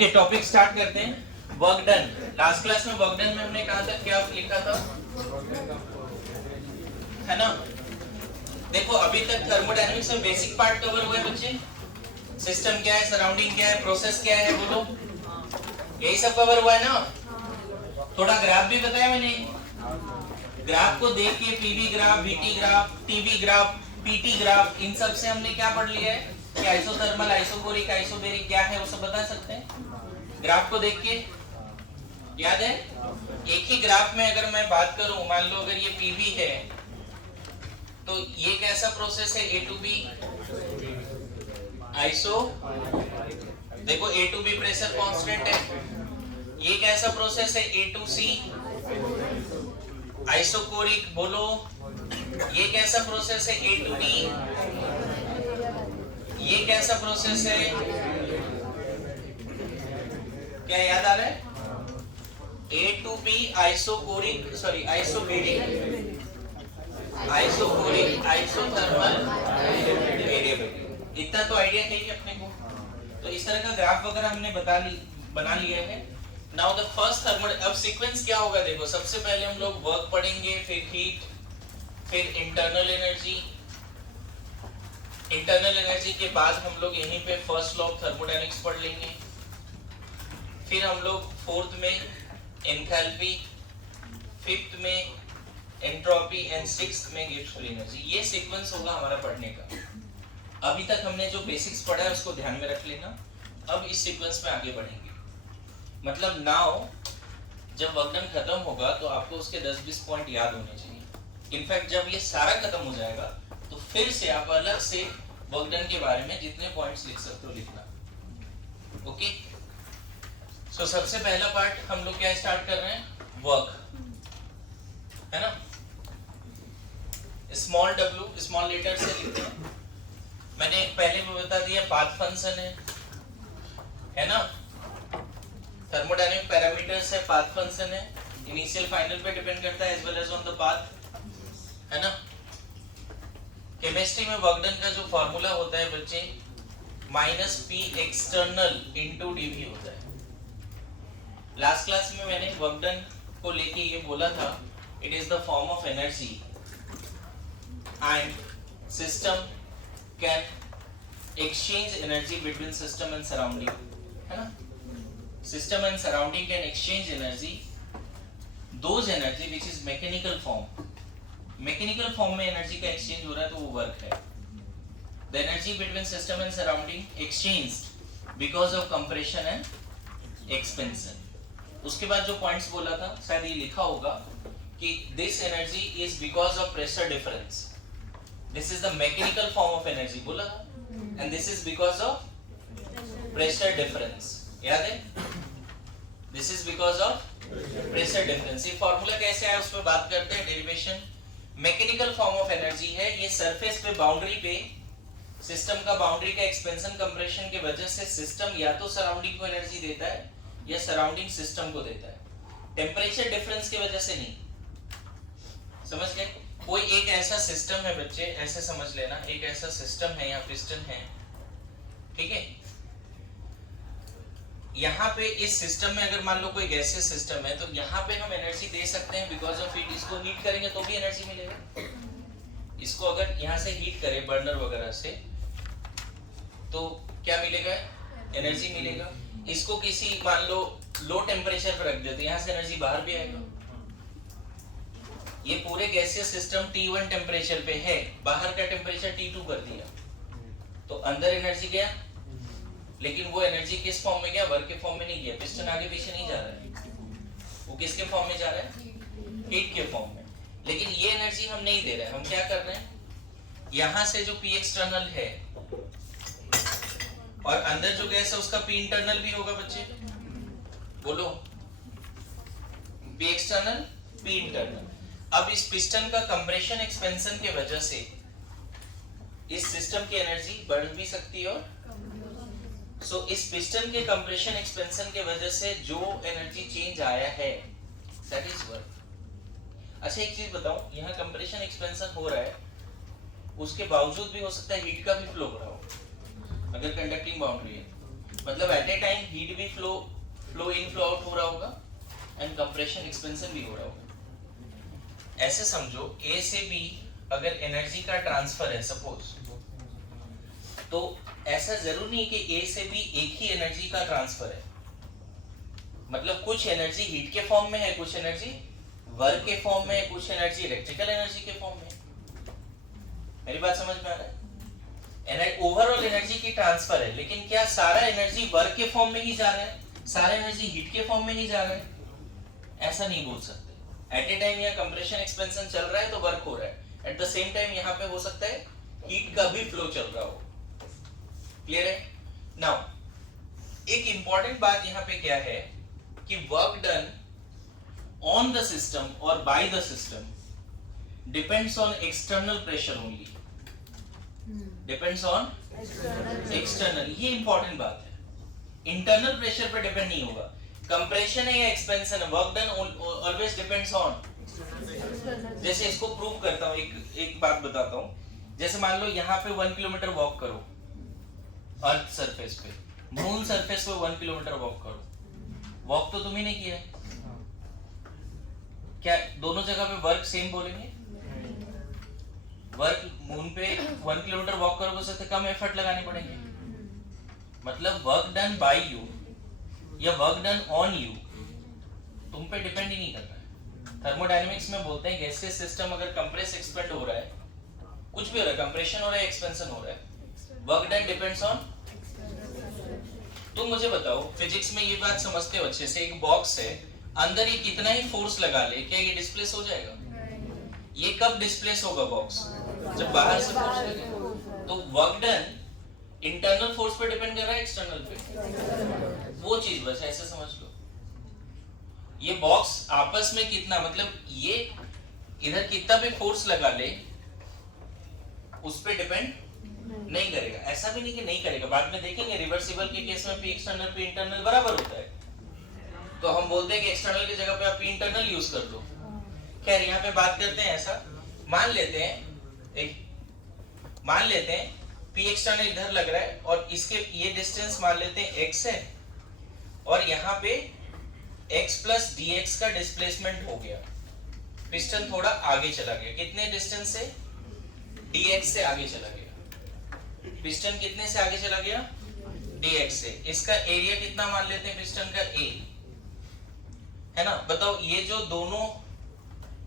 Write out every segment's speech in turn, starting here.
Okay, topic start करते हैं। Work done. Last class में वर्क डन में हमने कहा था, क्या लिखा था, है ना? देखो अभी तक थर्मोडायनामिक्स में बेसिक पार्ट कवर हुआ है बच्चे। सिस्टम क्या है, सराउंडिंग क्या है, प्रोसेस क्या है, बोलो, यही सब कवर हुआ है ना? थोड़ा ग्राफ भी बताया मैंने। ग्राफ को देख के PV graph, VT graph, TV graph, PT graph, इन सब से हमने क्या पढ़ लिया है कि आइसोथर्मल, आइसोकोरिक, आइसोबेरिक क्या है वो सब बता सकते हैं ग्राफ को देख के। याद है? एक ही ग्राफ में अगर मैं बात करूं, मान लो अगर ये पीवी है तो ये कैसा प्रोसेस है, ए टू बी आइसो, देखो ए टू बी प्रेशर कांस्टेंट है। ये कैसा प्रोसेस है, ए टू सी आइसोकोरिक, बोलो। ये कैसा प्रोसेस है, ए टू डी। ये कैसा प्रोसेस है, क्या याद आ रहा है? A to B isochoric, sorry isobaric, isochoric, isothermal variable. इतना तो आइडिया है ही अपने को। तो इस तरह का ग्राफ वगैरह हमने बना लिया है। नाउ द फर्स्ट थर्मल, अब सीक्वेंस क्या होगा देखो, सबसे पहले हम लोग वर्क पढ़ेंगे, फिर हीट, फिर इंटरनल एनर्जी। इंटरनल एनर्जी के बाद हम लोग यहीं पे फर्स्ट लॉ ऑफ थर्मोडायनामिक्स पढ़ लेंगे। फिर हम लोग फोर्थ में एंथैल्पी, फिफ्थ में एंट्रोपी एंड सिक्स्थ में गिब्स फ्री एनर्जी। ये सीक्वेंस होगा हमारा पढ़ने का। अभी तक हमने जो बेसिक्स पढ़ा है उसको ध्यान में रख लेना। अब इस सीक्वेंस में आगे बढ़ेंगे। मतलब नाउ जब वर्क डन खत्म होगा तो आपको उसके 10-20 पॉइंट याद होने चाहिए। इनफैक्ट जब ये सारा खत्म हो जाएगा तो फिर से आप अलग से वर्क डन के बारे में जितने पॉइंट्स लिख सकते हो लिखना। ओके, सो सबसे पहला पार्ट हम लोग क्या स्टार्ट कर रहे हैं, वर्क, है ना? स्मॉल w स्मॉल लेटर से लिखते हैं। मैंने पहले भी बता दिया, पाथ फंक्शन है ना? थर्मोडायनामिक पैरामीटर्स है, पाथ फंक्शन है, इनिशियल फाइनल पे डिपेंड करता है as well as on the path, है ना? केमिस्ट्री में वर्क डन का जो फार्मूला होता है बच्चे, -P एक्सटर्नल इनटू dV होता है। लास्ट क्लास में मैंने वर्क डन को लेके ये बोला था, it is the form of energy and system can exchange energy between system and surrounding, है ना? System and surrounding can exchange energy, those energy which is mechanical form. Mechanical form में energy का exchange हो रहा है तो वो work है। The energy between system and surrounding exchanged because of compression and expansion. उसके बाद जो points बोला था, शायद ये लिखा होगा कि this energy is because of pressure difference. This is the mechanical form of energy बोला था, and this is because of pressure difference. याद है? This is because of pressure difference. ये फॉर्मूला कैसे आया उस पर बात करते हैं। Derivation mechanical form of energy है। ये सरफेस पे, बाउंड्री पे, सिस्टम का बाउंड्री का एक्सपेंशन कंप्रेशन के वजह से सिस्टम या तो सराउंडिंग को एनर्जी देता है या सराउंडिंग सिस्टम को देता है। टेम्परेचर डिफरेंस की वजह से नहीं। समझ गए? कोई एक ऐसा सिस्टम है बच्चे, ऐसे समझ लेना, एक ऐसा सिस्टम है, यहाँ पिस्टन है, ठीक है? यहाँ पे इस सिस्टम में अगर मान लो कोई गैसियस सिस्टम है तो यहाँ पे हम एनर्जी दे सकते हैं बिकॉज ऑफ हीट। इसको हीट करेंगे तो भी एनर्जी मिलेगा। इसको अगर यहाँ से हीट करें बर्नर वगैरह से तो क्या मिलेगा, एनर्जी मिलेगा। इसको किसी मान लो लो टेम्परेचर पर रख देते, यहाँ से एनर्जी बाहर भी आएगा। ये पूरे गैसियस सिस्टम T1 टेम्परेचर पे है, बाहर का टेम्परेचर T2 कर दिया तो अंदर एनर्जी गया, लेकिन वो एनर्जी किस फॉर्म में गया, वर्क के फॉर्म में नहीं गया। पिस्टन आगे पीछे नहीं जा रहा है, वो किसके फॉर्म में जा रहा है, हीट के फॉर्म में। लेकिन ये एनर्जी हम नहीं दे रहे हैं, हम क्या कर रहे हैं, यहाँ से जो P एक्सटर्नल है और अंदर जो गैस है उसका P इंटरनल भी होगा बच्चे, बोलो, P एक्सटर्नल, P इंटरनल। अब इस पिस्टन का कंप्रेशन एक्सपेंशन के वजह से इस सिस्टम की एनर्जी बढ़ भी सकती है और इस पिस्टन के कंप्रेशन एक्सपेंशन के वजह से जो एनर्जी चेंज आया है दैट इज वर्क। अच्छा एक चीज बताऊं, यहाँ कंप्रेशन एक्सपेंशन हो रहा है, उसके बावजूद भी हो सकता है हीट का भी फ्लो हो रहा हो अगर कंडक्टिंग बाउंड्री है। मतलब एट ए टाइम हीट भी फ्लो इन फ्लो आउट हो रहा होगा एंड कंप्रेशन एक्सपेंशन भी हो रहा होगा। ऐसे समझो ए से बी अगर एनर्जी का ट्रांसफर है सपोज, तो ऐसा जरूरी नहीं कि ए से बी एक ही एनर्जी का ट्रांसफर है। मतलब कुछ एनर्जी हीट के फॉर्म में है, कुछ एनर्जी वर्क के फॉर्म में है, कुछ एनर्जी इलेक्ट्रिकल एनर्जी के फॉर्म में है। मेरी बात समझ में आ रहा है? ओवरऑल एनर्जी की ट्रांसफर है, लेकिन क्या सारा एनर्जी वर्क के फॉर्म में ही जा रहा है, सारा एनर्जी हीट के फॉर्म में ही जा रहा है? ऐसा नहीं बोल सकते। एट ए टाइम यहाँ कंप्रेशन एक्सपेंशन चल रहा है तो वर्क हो रहा है, एट द सेम टाइम यहाँ पे हो सकता है हीट का भी फ्लो चल रहा हो। क्लियर है? नाउ एक इंपॉर्टेंट बात यहाँ पे क्या है कि work done on the system और by the system depends on external pressure only, depends on external. ये इंपॉर्टेंट बात है, इंटरनल प्रेशर पर डिपेंड नहीं होगा। कंप्रेशन है या एक्सपेंशन है, work done always depends on. जैसे इसको प्रूव करता हूँ, एक बात बताता हूँ। जैसे मान लो यहाँ पे 1 किलोमीटर वॉक करो अर्थ सरफेस पे, मून सरफेस पे 1 किलोमीटर वॉक करो, वॉक तो तुमने नहीं किया है, क्या दोनों जगह पे वर्क सेम बोलेंगे? वर्क मून पे 1 किलोमीटर वॉक करोगे उससे कम एफर्ट लगाने पड़ेंगे। मतलब वर्क डन बाय यू या वर्क डन ऑन यू तुम पे डिपेंड ही नहीं कर रहा है। थर्मोडायनेमिक्स में बोलते हैं गैसियस सिस्टम अगर कंप्रेस एक्सपेंड हो रहा है, कुछ भी हो रहा है, कंप्रेशन हो रहा है, एक्सपेंशन हो रहा है, वर्क डन डिपेंड्स ऑन। तुम मुझे बताओ फिजिक्स में ये बात समझते हो अच्छे से, एक बॉक्स है, अंदर ये कितना ही फोर्स लगा ले क्या ये डिस्प्लेस हो जाएगा? ये कब डिस्प्लेस होगा बॉक्स? जब बाहर से फोर्स लगेगा। तो वर्क डन इंटरनल फोर्स पे डिपेंड कर रहा है एक्सटर्नल पे, वो चीज बस ऐसे समझ लो। ये बॉक्स आपस में कितना, मतलब ये इधर कितना भी फोर्स लगा ले उस पे डिपेंड नहीं करेगा। ऐसा भी नहीं कि नहीं करेगा, बाद में देखेंगे रिवर्सिबल के केस में पी एक्सटर्नल पी इंटरनल बराबर होता है, तो हम बोलते हैं कि एक्सटर्नल की जगह पे आप पी इंटरनल यूज कर दो। खैर यहाँ पे बात करते हैं ऐसा, मान लेते हैं पी एक्सटर्नल इधर लग रहा है और इसके ये डिस्टेंस मान लेते हैं x है और यहाँ पे x प्लस dx का डिस्प्लेसमेंट हो गया, पिस्टन थोड़ा आगे चला गया, कितने डिस्टेंस से? dx से आगे चला गया। पिस्टन कितने से आगे चला गया? dx से। इसका एरिया कितना मान लेते हैं पिस्टन का? a है ना। बताओ ये जो दोनों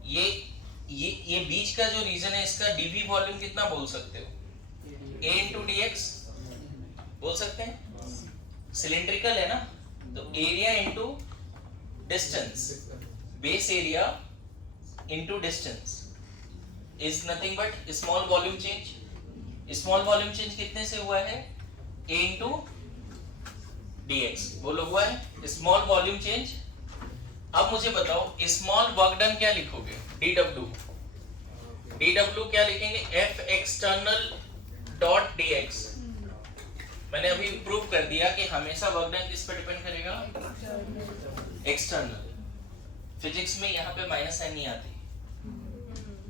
ये बीच का जो रीजन है इसका dv वॉल्यूम कितना बोल सकते हो? a into dx बोल सकते हैं, सिलिंड्रिकल है ना, तो area into distance, base area into distance is nothing but small volume change. Small volume change कितने से हुआ है? a इंटू dx बोलो हुआ है स्मॉल वॉल्यूम चेंज। अब मुझे बताओ स्मॉल वर्क डन क्या लिखोगे? dw क्या लिखेंगे? f external dot dx। मैंने अभी प्रूव कर दिया कि हमेशा वर्क डन किस पे डिपेंड करेगा? एक्सटर्नल। फिजिक्स में यहाँ पे माइनस साइन नहीं आती,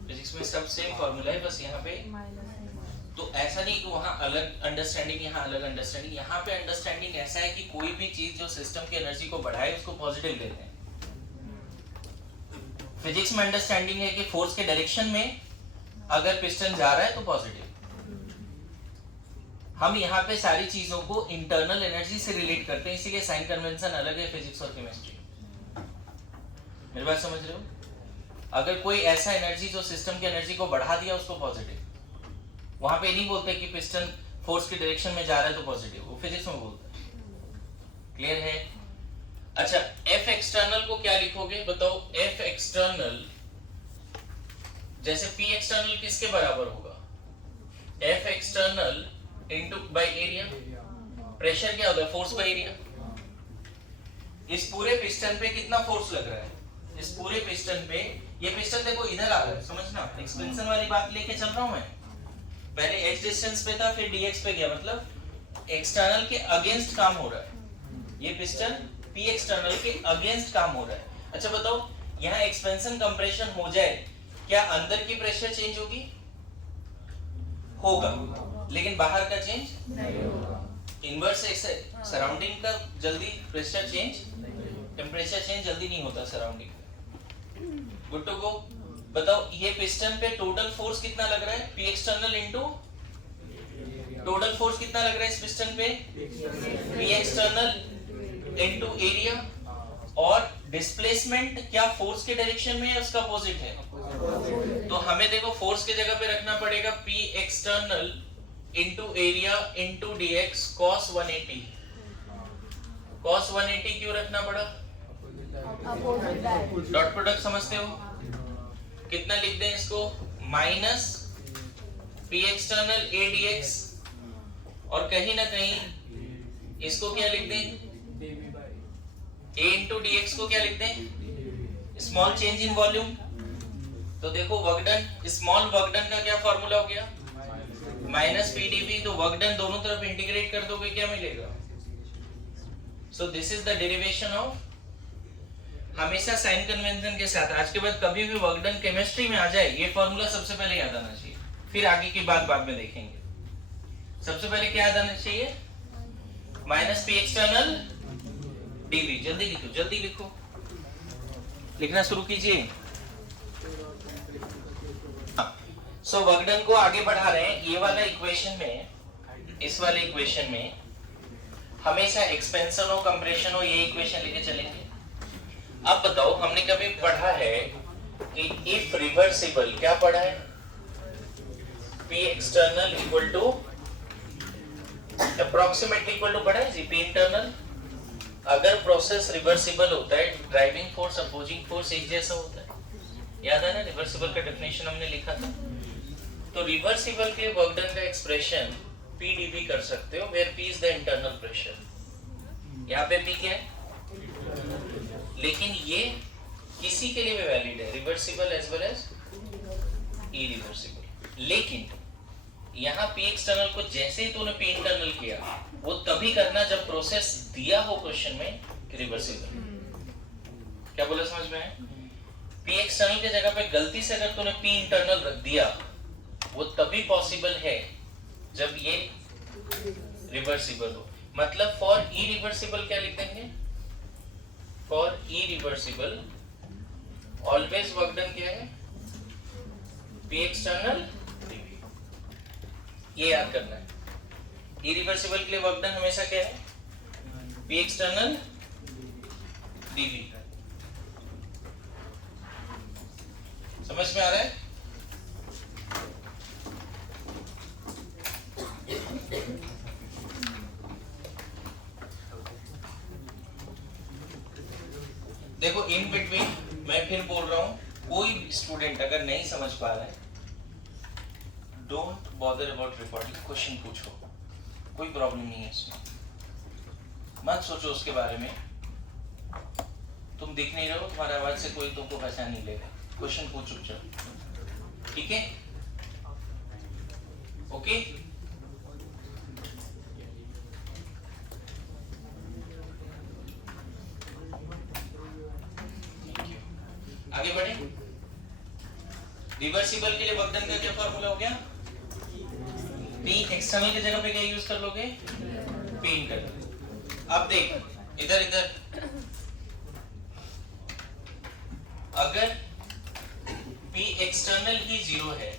फिजिक्स में सब सेम फॉर्मूला है, बस यहाँ पे तो ऐसा नहीं कि वहाँ अलग अंडरस्टैंडिंग यहाँ अलग अंडरस्टैंडिंग। यहाँ पे अंडरस्टैंडिंग ऐसा है कि कोई भी चीज जो सिस्टम की एनर्जी को बढ़ाए उसको पॉजिटिव लेते हैं। फिजिक्स में अंडरस्टैंडिंग है कि फोर्स के डायरेक्शन में अगर पिस्टन जा रहा है तो पॉजिटिव। हम यहाँ पे सारी चीजों को इंटरनल एनर्जी से रिलेट करते हैं, इसीलिए साइन कन्वेंशन अलग है फिजिक्स और केमिस्ट्री। मेरी बात समझ रहे हो? अगर कोई ऐसा एनर्जी जो सिस्टम की एनर्जी को बढ़ा दिया उसको पॉजिटिव, वहां पे नहीं बोलते कि पिस्टन फोर्स के डायरेक्शन में जा रहा है तो पॉजिटिव, वो फिजिक्स में बोलते हैं। क्लियर है? अच्छा F एक्सटर्नल को क्या लिखोगे? बताओ F एक्सटर्नल जैसे P एक्सटर्नल किसके बराबर होगा? F external into by area. Pressure क्या होता है? Force by area. इस पूरे पिस्टन पे कितना फोर्स लग रहा है? इस पूरे पिस्टन पे, ये पिस्टन देखो इधर आ रहा है, समझना एक्सपेंशन वाली बात लेके चल रहा हूं मैं। पहले x डिस्टेंस पे था फिर dx पे गया, मतलब एक्सटर्नल के अगेंस्ट काम हो रहा है। ये पिस्टन P एक्सटर्नल के अगेंस्ट काम हो रहा है। अच्छा बताओ यहाँ एक्सपेंशन कंप्रेशन हो जाए क्या अंदर की प्रेशर चेंज होगी? होगा, लेकिन बाहर का चेंज नहीं होगा। इनवर्स सराउंडिंग का जल्दी प्रेशर चेंज, टेम्परेचर चेंज जल्दी नहीं होता सराउंडिंग में। Good to go. बताओ ये पिस्टन पे टोटल फोर्स कितना लग रहा है? P external into total force कितना लग रहा है इस पिस्टन पे? P external into area. और डिस्प्लेसमेंट क्या फोर्स के डायरेक्शन में है उसका अपोजिट है? तो हमें देखो फोर्स के जगह पे रखना पड़ेगा P external into area into dx cos 180। cos 180 क्यों रखना पड़ा? डॉट प्रोडक्ट समझते हो? कितना लिख दें इसको? Minus P external a dx, और कहीं ना कहीं इसको क्या लिख दें? a इंटू dx को क्या लिख दें? Small change in volume. तो देखो work done, small work done का क्या फॉर्मूला हो गया? Minus PdV। तो वर्क डन दोनों तरफ इंटीग्रेट कर दोगे क्या मिलेगा? So this is the derivation of, हमेशा साइन कन्वेंशन के साथ। आज के बाद कभी भी वर्क डन केमिस्ट्री में आ जाए ये फॉर्मूला सबसे पहले याद आना चाहिए, फिर आगे की बात बाद में देखेंगे। सबसे पहले क्या याद आना चाहिए? Minus P external dV। जल्दी लिखो, जल्दी लिखो, लिखना शुरू कीजिए। सो वर्क डन को आगे बढ़ा रहे हैं। ये वाला इक्वेशन में, इस वाले इक्वेशन में हमेशा एक्सपेंशन हो कंप्रेशन हो ये इक्वेशन लेके चलेंगे। अब बताओ हमने कभी पढ़ा है कि इफ रिवर्सिबल, क्या पढ़ा है? P external equal to approximately equal to पढ़ा है जी P इंटरनल। अगर प्रोसेस रिवर्सिबल होता है, ड्राइविंग फोर्स अपोजिंग फोर्स एक जैसा होता है। याद है ना, रिवर्सिबल का डेफिनेशन हमने लिखा था। तो रिवर्सिबल के वर्क डन का एक्सप्रेशन PdV कर सकते हो, where P is the internal pressure. यहाँ पे P क्या है? लेकिन ये किसी के लिए भी वैलिड है, reversible as well as irreversible. लेकिन यहाँ P एक्सटर्नल को जैसे ही तूने P इंटरनल किया वो तभी करना जब प्रोसेस दिया हो क्वेश्चन में कि रिवर्सिबल। क्या बोला समझ में है? P एक्सटर्नल के जगह पे गलती से अगर तूने P इंटरनल रख दिया वो तभी पॉसिबल है जब ये रिवर्सिबल हो। मतलब फॉर इरिवर्सिबल क्या लिख देंगे? For irreversible always work done क्या है? P external dV। ये याद करना है। इरिवर्सिबल के लिए वर्क डन हमेशा क्या है? P external dV। समझ में आ रहा है? देखो इन बिटवीन मैं फिर बोल रहा हूं, कोई स्टूडेंट अगर नहीं समझ पा रहा है, don't bother about recording, question पूछो, कोई प्रॉब्लम नहीं है इसमें। मत सोचो उसके बारे में, तुम दिख नहीं रहे हो, तुम्हारे आवाज से कोई तुमको पहचान नहीं लेगा। क्वेश्चन पूछ चुपचाप, ठीक है? ओके? आगे बढ़े। रिवर्सिबल के लिए वर्क डन का क्या फॉर्मूला हो गया? P एक्सटर्नल की जगह पे क्या यूज कर लोगे? P internal. अब देख इधर इधर, अगर P एक्सटर्नल ही 0 है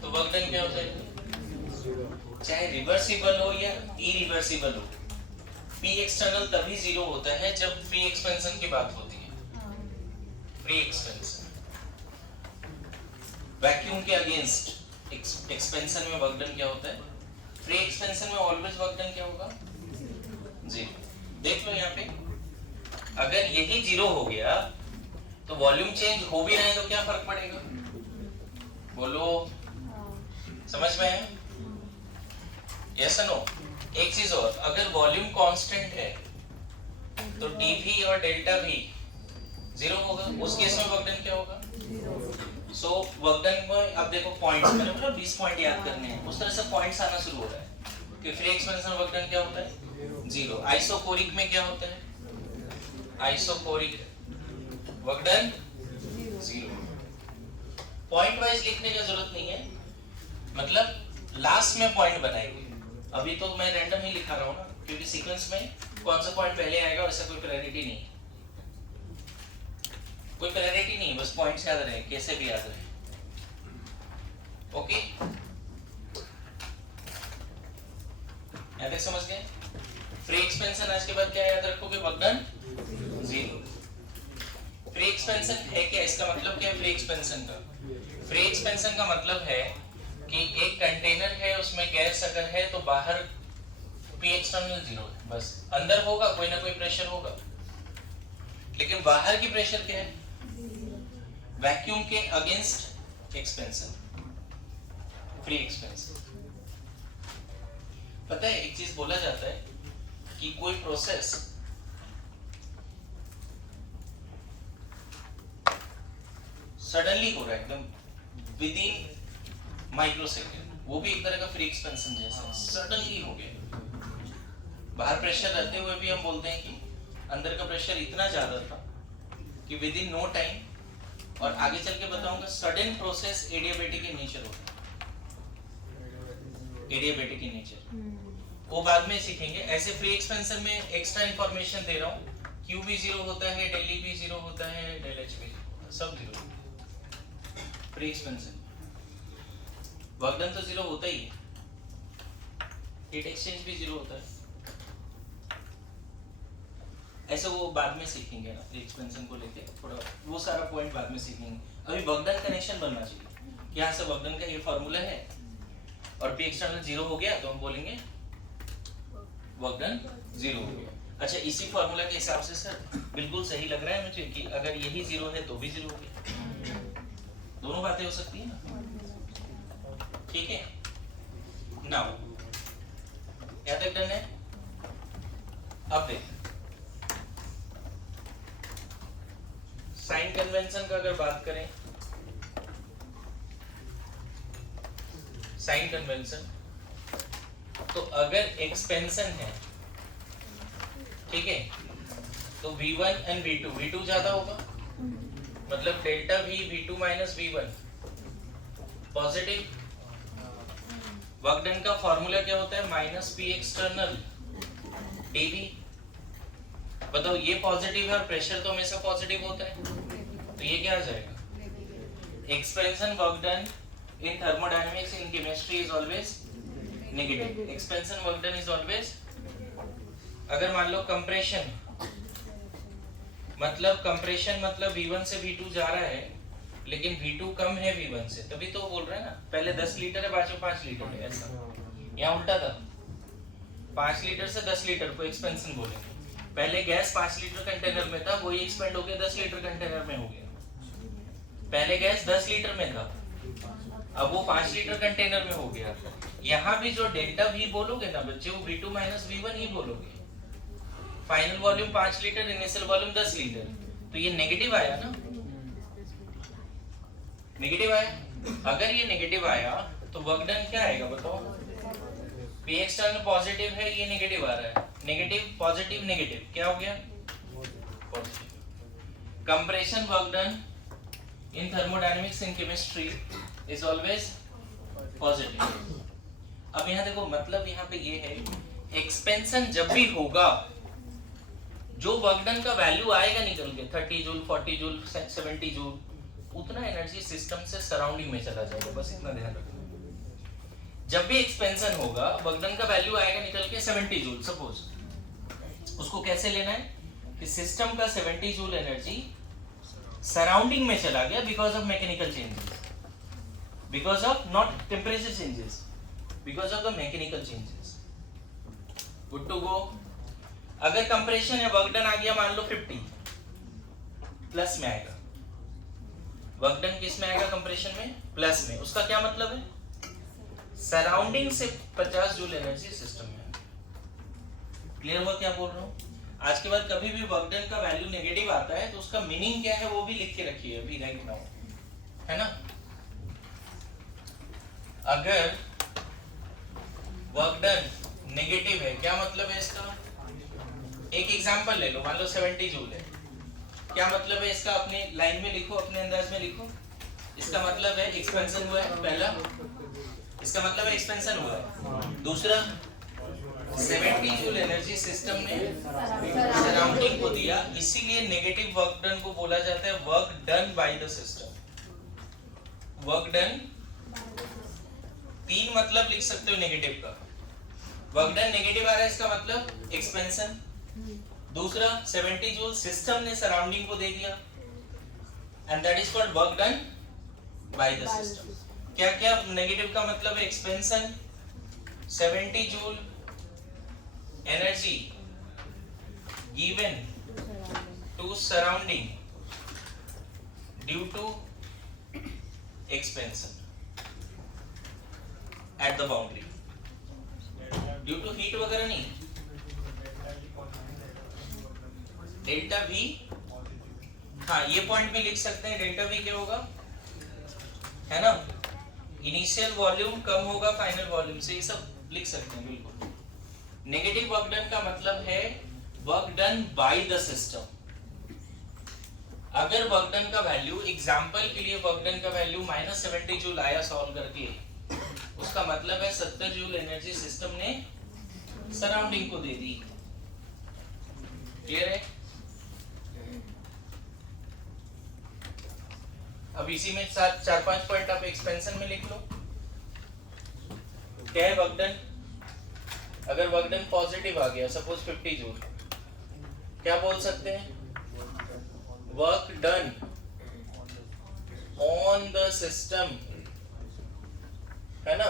तो वर्क डन क्या हो जाएगा? चाहे रिवर्सिबल हो या इरिवर्सिबल हो, P एक्सटर्नल तभी 0 होता है जब फ्री एक्सपेंशन की बात होती है। फ्री एक्सपेंशन, वैक्यूम के अगेंस्ट एक्सपेंशन में वर्क डन क्या होता है? फ्री एक्सपेंशन में ऑलवेज वर्क डन क्या होगा? 0। देख लो यहाँ पे, अगर यही 0 हो गया तो वॉल्यूम चेंज हो भी रहे तो क्या फर्क पड़ेगा? बोलो, समझ में है? Yes no? एक चीज और, अगर वॉल्यूम कांस्टेंट है तो dV और डेल्टा भी 0 होगा, उस केस में वर्क डन क्या होगा? सो वर्क डन में अब देखो पॉइंट्स, मैंने बोला 20 पॉइंट याद करने हैं, उस तरह से पॉइंट्स आना शुरू हो रहा है कि फ्री एक्सपेंशन वर्क डन क्या होता है? 0। आइसोकोरिक में क्या होता है? Isochoric work done 0। Point wise लिखने की जरूरत नहीं है, मतलब लास्ट में पॉइंट बनाएंगे, अभी तो मैं रैंडम ही लिखा रहा हूँ ना, क्योंकि सीक्वेंस में कौन सा पॉइंट पहले आएगा वैसा कोई प्रायोरिटी नहीं, कोई प्रायोरिटी नहीं, बस पॉइंट्स याद रहे, कैसे भी याद रहे। ओके, यहाँ तक समझ गए? फ्री एक्सपेंशन आज के बाद क्या याद रखोगे? Work done zero. फ्री एक्सपेंशन है क्या? इसका मतलब क्या है फ्री एक्सपेंशन का? फ्री एक्सपेंशन का मतलब है कि एक कंटेनर है, उसमें गैस अगर है तो बाहर पी एक्सटर्नल जीरो है, बस अंदर होगा कोई ना कोई प्रेशर होगा, लेकिन बाहर की प्रेशर क्या है? वैक्यूम के अगेंस्ट एक्सपेंशन, फ्री एक्सपेंशन। पता है एक चीज बोला जाता है कि कोई प्रोसेस सडनली हो रहा है एकदम विद इन माइक्रो सेकेंड, वो भी एक तरह का फ्री एक्सपेंशन जैसा, सडनली हो गया। बाहर प्रेशर रहते हुए भी हम बोलते हैं कि अंदर का प्रेशर इतना ज्यादा था कि विद इन नो टाइम, और आगे चल के बताऊंगा sudden process adiabatic in nature होता है, एडियाबेटिक इन नेचर, वो बाद में सीखेंगे। ऐसे फ्री एक्सपेंशन में एक्स्ट्रा इंफॉर्मेशन दे रहा हूँ, Q भी जीरो होता है, डेल E भी जीरो होता है, डेल H भी सब जीरो। फ्री एक्सपेंशन वर्कडन तो जीरो होता ही है, हीट एक्सचेंज भी जीरो होता है, ऐसे वो बाद में सीखेंगे ना, फ्री एक्सपेंशन को लेके थोड़ा वो सारा पॉइंट बाद में सीखेंगे। अभी वर्कडन कनेक्शन बनना चाहिए, यहाँ से वर्कडन का ये फॉर्मूला है और पी एक्सटर्नल जीरो हो गया तो हम बोलेंगे वर्कडन जीरो हो गया। अच्छा, इसी फॉर्मूला के हिसाब से सर बिल्कुल सही लग रहा है मुझे कि अगर यही जीरो है तो भी जीरो हो गया, दोनों बातें हो सकती है ना, ठीक है। नाउ यहाँ तक डन है। अब देख साइन कन्वेंशन का अगर बात करें, साइन कन्वेंशन तो अगर एक्सपेंशन है, ठीक है, तो V1 एंड V2, V2 ज्यादा होगा मतलब delta V V2 minus V1 positive. Work done का फॉर्मूला क्या होता है? Minus P external dV। बताओ ये पॉजिटिव है और प्रेशर तो हमेशा पॉजिटिव होता है, तो ये क्या आ जाएगा? Expansion work done in thermodynamics in chemistry is always negative. Expansion work done is always, अगर मान लो कंप्रेशन मतलब V1 से V2 जा रहा है लेकिन V2 कम है V1 से, तभी तो बोल रहे हैं ना पहले 10 लीटर है बाद में 5 लीटर है, ऐसा यहाँ उल्टा था, 5 लीटर से 10 लीटर को एक्सपेंशन बोलेंगे। पहले गैस 5 लीटर कंटेनर में था, वही एक्सपेंड हो गया 10 लीटर कंटेनर में हो गया। पहले गैस 10 लीटर में था, अब वो 5 लीटर कंटेनर में हो गया। यहाँ भी जो डेल्टा V बोलोगे ना बच्चे, वो V2 माइनस V1 ही बोलोगे। Final volume 5 litre, initial volume 10 litre, तो ये नेगेटिव आया ना, नेगेटिव आया। अगर ये नेगेटिव आया तो वर्क डन क्या आएगा बताओ? पी एक्सटर्नल पॉजिटिव है, ये नेगेटिव आ रहा है, नेगेटिव पॉजिटिव नेगेटिव क्या हो गया? Positive. Compression work done in thermodynamics in chemistry is always positive. अब यहाँ देखो मतलब यहाँ पे ये है, एक्सपेंशन जब भी होगा जो वर्क डन का वैल्यू आएगा निकल के 30 जूल, 40 जूल, 70 जूल, उतना एनर्जी सिस्टम से सराउंडिंग में चला जाएगा, बस इतना ध्यान रखना। जब भी एक्सपेंशन होगा वर्क डन का वैल्यू आएगा निकल के 70 जूल सपोज, उसको कैसे लेना है कि सिस्टम का 70 जूल एनर्जी सराउंडिंग में चला गया because of mechanical changes, because of not temperature changes, because of the mechanical changes. Good to go. अगर कंप्रेशन है वर्क डन आ गया मान लो 50, प्लस में आएगा, वर्क डन किस में आएगा? कंप्रेशन में प्लस में। उसका क्या मतलब है? सराउंडिंग से 50 जूल एनर्जी सिस्टम में। क्लियर हुआ क्या बोल रहा हूँ? आज के बाद कभी भी वर्क डन का वैल्यू नेगेटिव आता है तो उसका मीनिंग क्या है वो भी लिख के रखिए अभी राइट नाउ, है ना। अगर वर्क डन नेगेटिव है क्या मतलब है इसका? एक एग्जांपल ले लो, मान लो 70 जूल है, क्या मतलब है इसका? अपने लाइन में लिखो, अपने अंदाज में लिखो। इसका मतलब है एक्सपेंशन हुआ है, पहला इसका मतलब है एक्सपेंशन हुआ है। दूसरा 70 जूल एनर्जी सिस्टम ने सराउंडिंग को दिया, इसीलिए नेगेटिव वर्क डन को बोला जाता है work done by the system. Work done, तीन मतलब लिख सकते हो नेगेटिव का। वर्क डन नेगेटिव आ रहा है, इसका मतलब एक्सपेंशन। दूसरा 70 जूल सिस्टम ने सराउंडिंग को दे दिया, and that is called work done by the system. क्या क्या नेगेटिव का मतलब है? Expansion, 70 joule energy given to surrounding due to expansion at the boundary, due to heat वगैरह नहीं। डेल्टा वी, हाँ ये पॉइंट भी लिख सकते हैं। डेल्टा वी क्या होगा, है ना, इनिशियल वॉल्यूम कम होगा फाइनल वॉल्यूम से, ये सब लिख सकते हैं बिल्कुल। नेगेटिव वर्क डन का मतलब है work done by the system. अगर वर्क डन का वैल्यू, एग्जांपल के लिए वर्क डन का वैल्यू -70 जूल आया सॉल्व करके, उसका मतलब है 70 जूल एनर्जी सिस्टम ने सराउंडिंग को दे दी। क्लियर है? अब इसी में 4-5 पॉइंट आप एक्सपेंशन में लिख लो। क्या है वर्क डन? अगर वर्क डन पॉजिटिव आ गया, सपोज 50 जूल, क्या बोल सकते हैं? Work done on the system, है ना,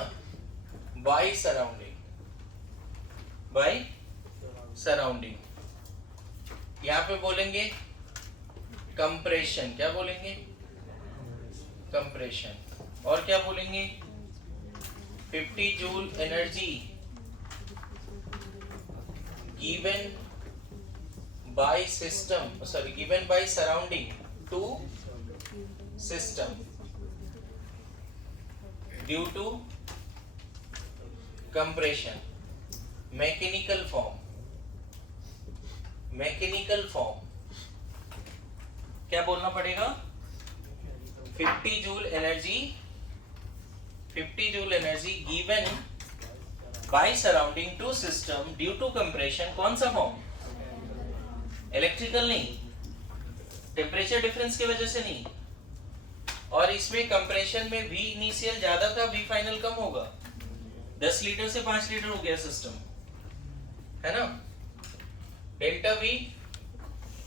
बाय सराउंडिंग, बाय सराउंडिंग। यहां पे बोलेंगे कंप्रेशन, क्या बोलेंगे? कंप्रेशन। और क्या बोलेंगे? 50 joule energy given by system, sorry, given by surrounding to system due to compression, mechanical form, mechanical form। क्या बोलना पड़ेगा? 50 joule energy, 50 joule energy given by surrounding to system due to compression। कौन सा form? Electrical नहीं, temperature difference की वजह से नहीं, और इसमें कंप्रेशन में V इनिशियल ज्यादा था, V फाइनल कम होगा। 10 लीटर से 5 लीटर हो गया सिस्टम, है ना। Delta V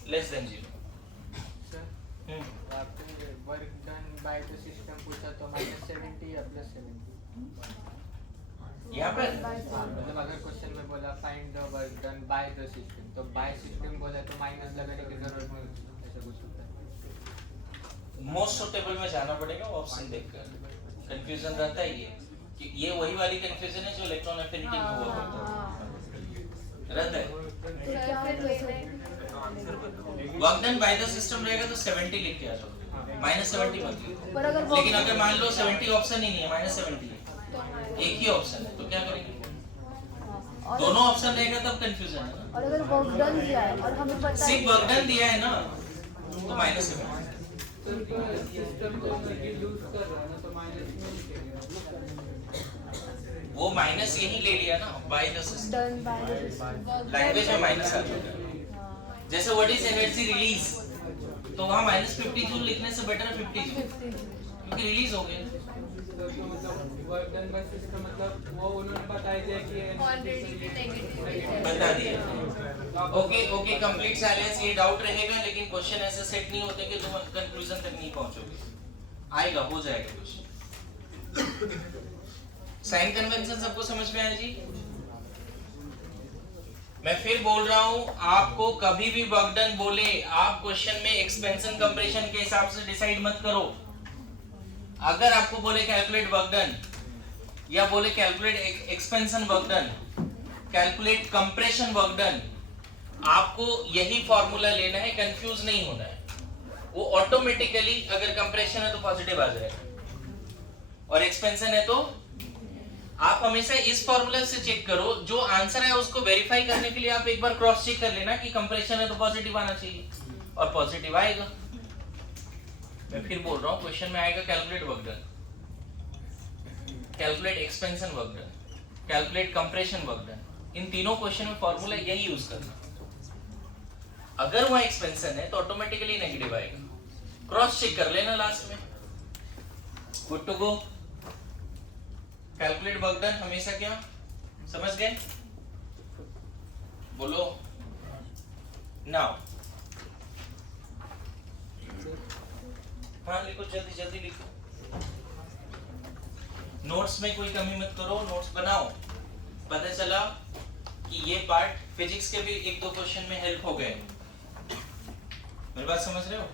less than 0। आपने work done by the system पूछा तो -70 या +70? यहाँ पर मतलब अगर क्वेश्चन में बोला find the work done by the system, तो बाय सिस्टम बोला तो माइनस लगाने की जरूरत नहीं, ऐसा कुछ होता है। मोस्ट सुटेबल में जाना पड़ेगा ऑप्शन देखकर। कंफ्यूजन रहता है ये कि ये वही वाली कंफ्यूजन है जो इलेक्ट्रॉन एफिनिटी में हुआ करता रहता है। Work done by the system रहेगा तो 70 लिख के आ जाओ, -70 मत लिखो। लेकिन अगर मान लो 70 ऑप्शन ही नहीं है, -70 है, एक ही ऑप्शन है, तो क्या करेंगे? दोनों ऑप्शन रहेगा तब कंफ्यूजन है ना। और अगर वर्क डन दिया है और हमें पता है सिर्फ वर्क डन दिया है ना, तो -70। वो माइनस यही ले लिया ना, bye the system. Done by the system, language में माइनस आ जाएगा। जैसे व्हाट इज एनर्जी रिलीज, तो वहां -50 जूल लिखने से बेटर है 50 जूल, क्योंकि रिलीज हो गया। वर्क डन बाय सिस्टम मतलब वो उन्होंने बता दिया कि ऑलरेडी नेगेटिव बता दिया। Okay complete silence. ये डाउट रहेगा, लेकिन क्वेश्चन ऐसे सेट नहीं होते कि तुम कंक्लूजन तक नहीं पहुंचोगे। आएगा, हो जाएगा क्वेश्चन। साइन कन्वेंशन सबको समझ में आया जी? मैं फिर बोल रहा हूं, आपको कभी भी वर्क डन बोले, आप क्वेश्चन में एक्सपेंशन कंप्रेशन के हिसाब से डिसाइड मत करो। अगर आपको बोले कैलकुलेट वर्क डन, या बोले calculate expansion work done, calculate compression work done, आपको यही फॉर्मूला लेना है, कंफ्यूज नहीं होना है। वो ऑटोमेटिकली अगर कंप्रेशन है तो पॉजिटिव आ जाएगा, और एक्सपेंशन है तो आप हमेशा इस फॉर्मूला से चेक करो। जो आंसर है उसको वेरीफाई करने के लिए आप एक बार क्रॉस चेक कर लेना कि कंप्रेशन है तो पॉजिटिव आना चाहिए, और पॉजिटिव आएगा। मैं फिर बोल रहा हूँ, क्वेश्चन में आएगा calculate work done, calculate expansion work done, calculate compression work done, इन तीनों क्वेश्चन में फॉर्मूला यही यूज करना। अगर वहां एक्सपेंशन है तो ऑटोमेटिकली नेगेटिव आएगा। क्रॉस चेक कर लेना लास्ट में। Good to go. Calculate work done हमेशा क्या समझ गए? बोलो नाउ। हाँ लिखो, जल्दी जल्दी लिखो। नोट्स में कोई कमी मत करो, नोट्स बनाओ। पता चला कि ये पार्ट फिजिक्स के भी एक दो क्वेश्चन में हेल्प हो गए। मेरी बात समझ रहे हो?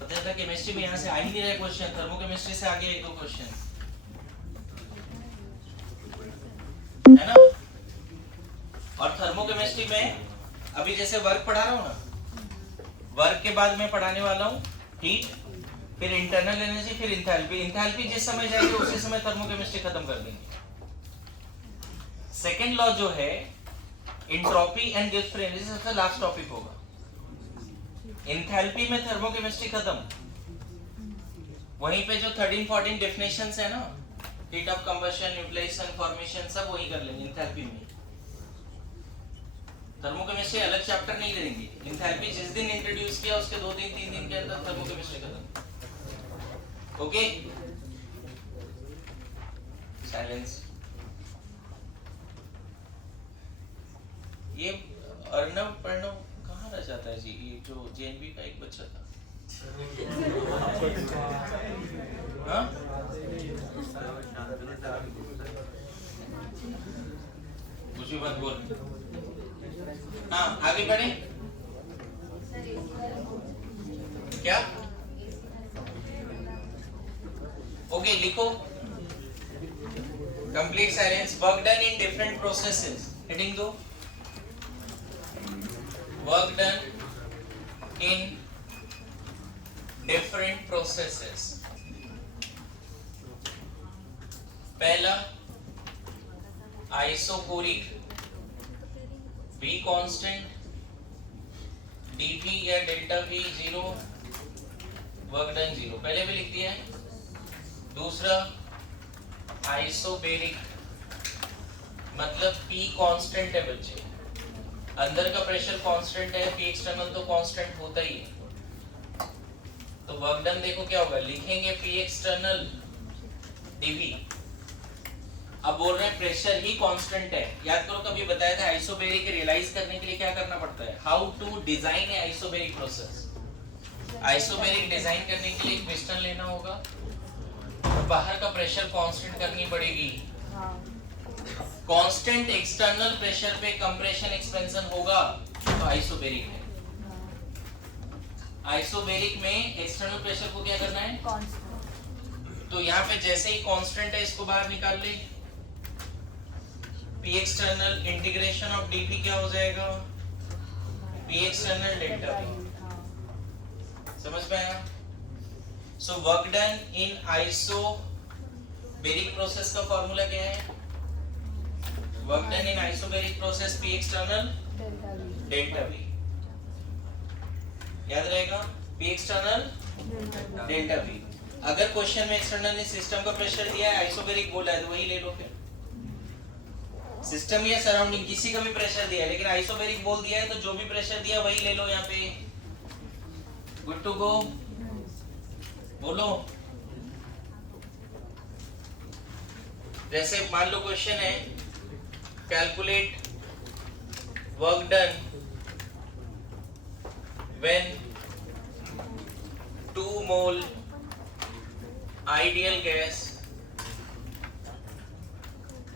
पता चला केमिस्ट्री में यहाँ से आ ही नहीं रहे क्वेश्चन, थर्मोकेमिस्ट्री से आगे एक दो क्वेश्चन है ना। और थर्मोकेमिस्ट्री में अभी जैसे वर्क पढ़ा रहा हूँ ना, वर्क के बाद मैं पढ़ाने वाला हूँ हीट, फिर इंटरनल एनर्जी, फिर इंथैल्पी। इंथैल्पी जिस समय जाएगी उसी समय थर्मोकेमिस्ट्री खत्म कर देंगे। सेकेंड लॉ जो है entropy and Gibbs free energy, सबसे लास्ट टॉपिक होगा। इंथैल्पी में थर्मोकेमिस्ट्री खत्म। वहीं पे जो 13-14 डेफिनेशंस है ना, heat of combustion, nucleation, formation, सब वही कर लेंगे इंथैल्पी में। थर्मोकेमिस्ट्री अलग चैप्टर नहीं करेंगे। इंथैल्पी जिस दिन इंट्रोड्यूस किया उसके 2 दिन 3 दिन के अंदर थर्मोकेमिस्ट्री खत्म। Okay, silence. ये अर्णव प्रणव कहाँ रह जाता है जी? ये जो जेएनबी का एक बच्चा था, हाँ? कुछ भी मत बोल। हाँ आगे बढ़े। क्या? ओके लिखो। Complete silence. Work done in different processes. Heading दो। Work done in different processes. पहला आइसोकोरिक, V कांस्टेंट, dV या डेल्टा V 0, वर्क डन 0, पहले भी लिख दिया है। दूसरा आइसोबेरिक, मतलब P कांस्टेंट है बच्चे, अंदर का प्रेशर कांस्टेंट है, P एक्सटर्नल तो कांस्टेंट होता ही है। तो वर्क डन देखो क्या होगा, लिखेंगे P एक्सटर्नल dV। अब बोल रहे हैं प्रेशर ही कांस्टेंट है। याद करो कभी बताया था आइसोबेरिक रियलाइज करने के लिए क्या करना पड़ता है, how to design a isobaric process. Isobaric design करने के लिए एक पिस्टन लेना होगा और बाहर का प्रेशर कांस्टेंट करनी पड़ेगी। कांस्टेंट एक्सटर्नल प्रेशर पे कंप्रेशन एक्सपेंशन होगा तो आइसोबेरिक है। आइसोबेरिक में एक्सटर्नल प्रेशर को क्या करना है, तो यहाँ पे जैसे ही कांस्टेंट है इसको बाहर निकाल ले। P external integration of dP क्या हो जाएगा, P एक्सटर्नल डेल्टा P। समझ में आया? सो वर्क डन इन आइसोबेरिक प्रोसेस का फॉर्मूला क्या है, वर्क डन इन isobaric process P external delta V। याद रहेगा, P एक्सटर्नल डेल्टा V। अगर क्वेश्चन में एक्सटर्नल ने सिस्टम का प्रेशर दिया है, आइसोबेरिक बोला है, तो वही ले लो। फिर सिस्टम या सराउंडिंग किसी का भी प्रेशर दिया है लेकिन आइसोबेरिक बोल दिया है तो जो भी प्रेशर दिया वही ले लो यहाँ पे। Good to go. बोलो। जैसे मान लो क्वेश्चन है, calculate work done when 2 mole ideal gas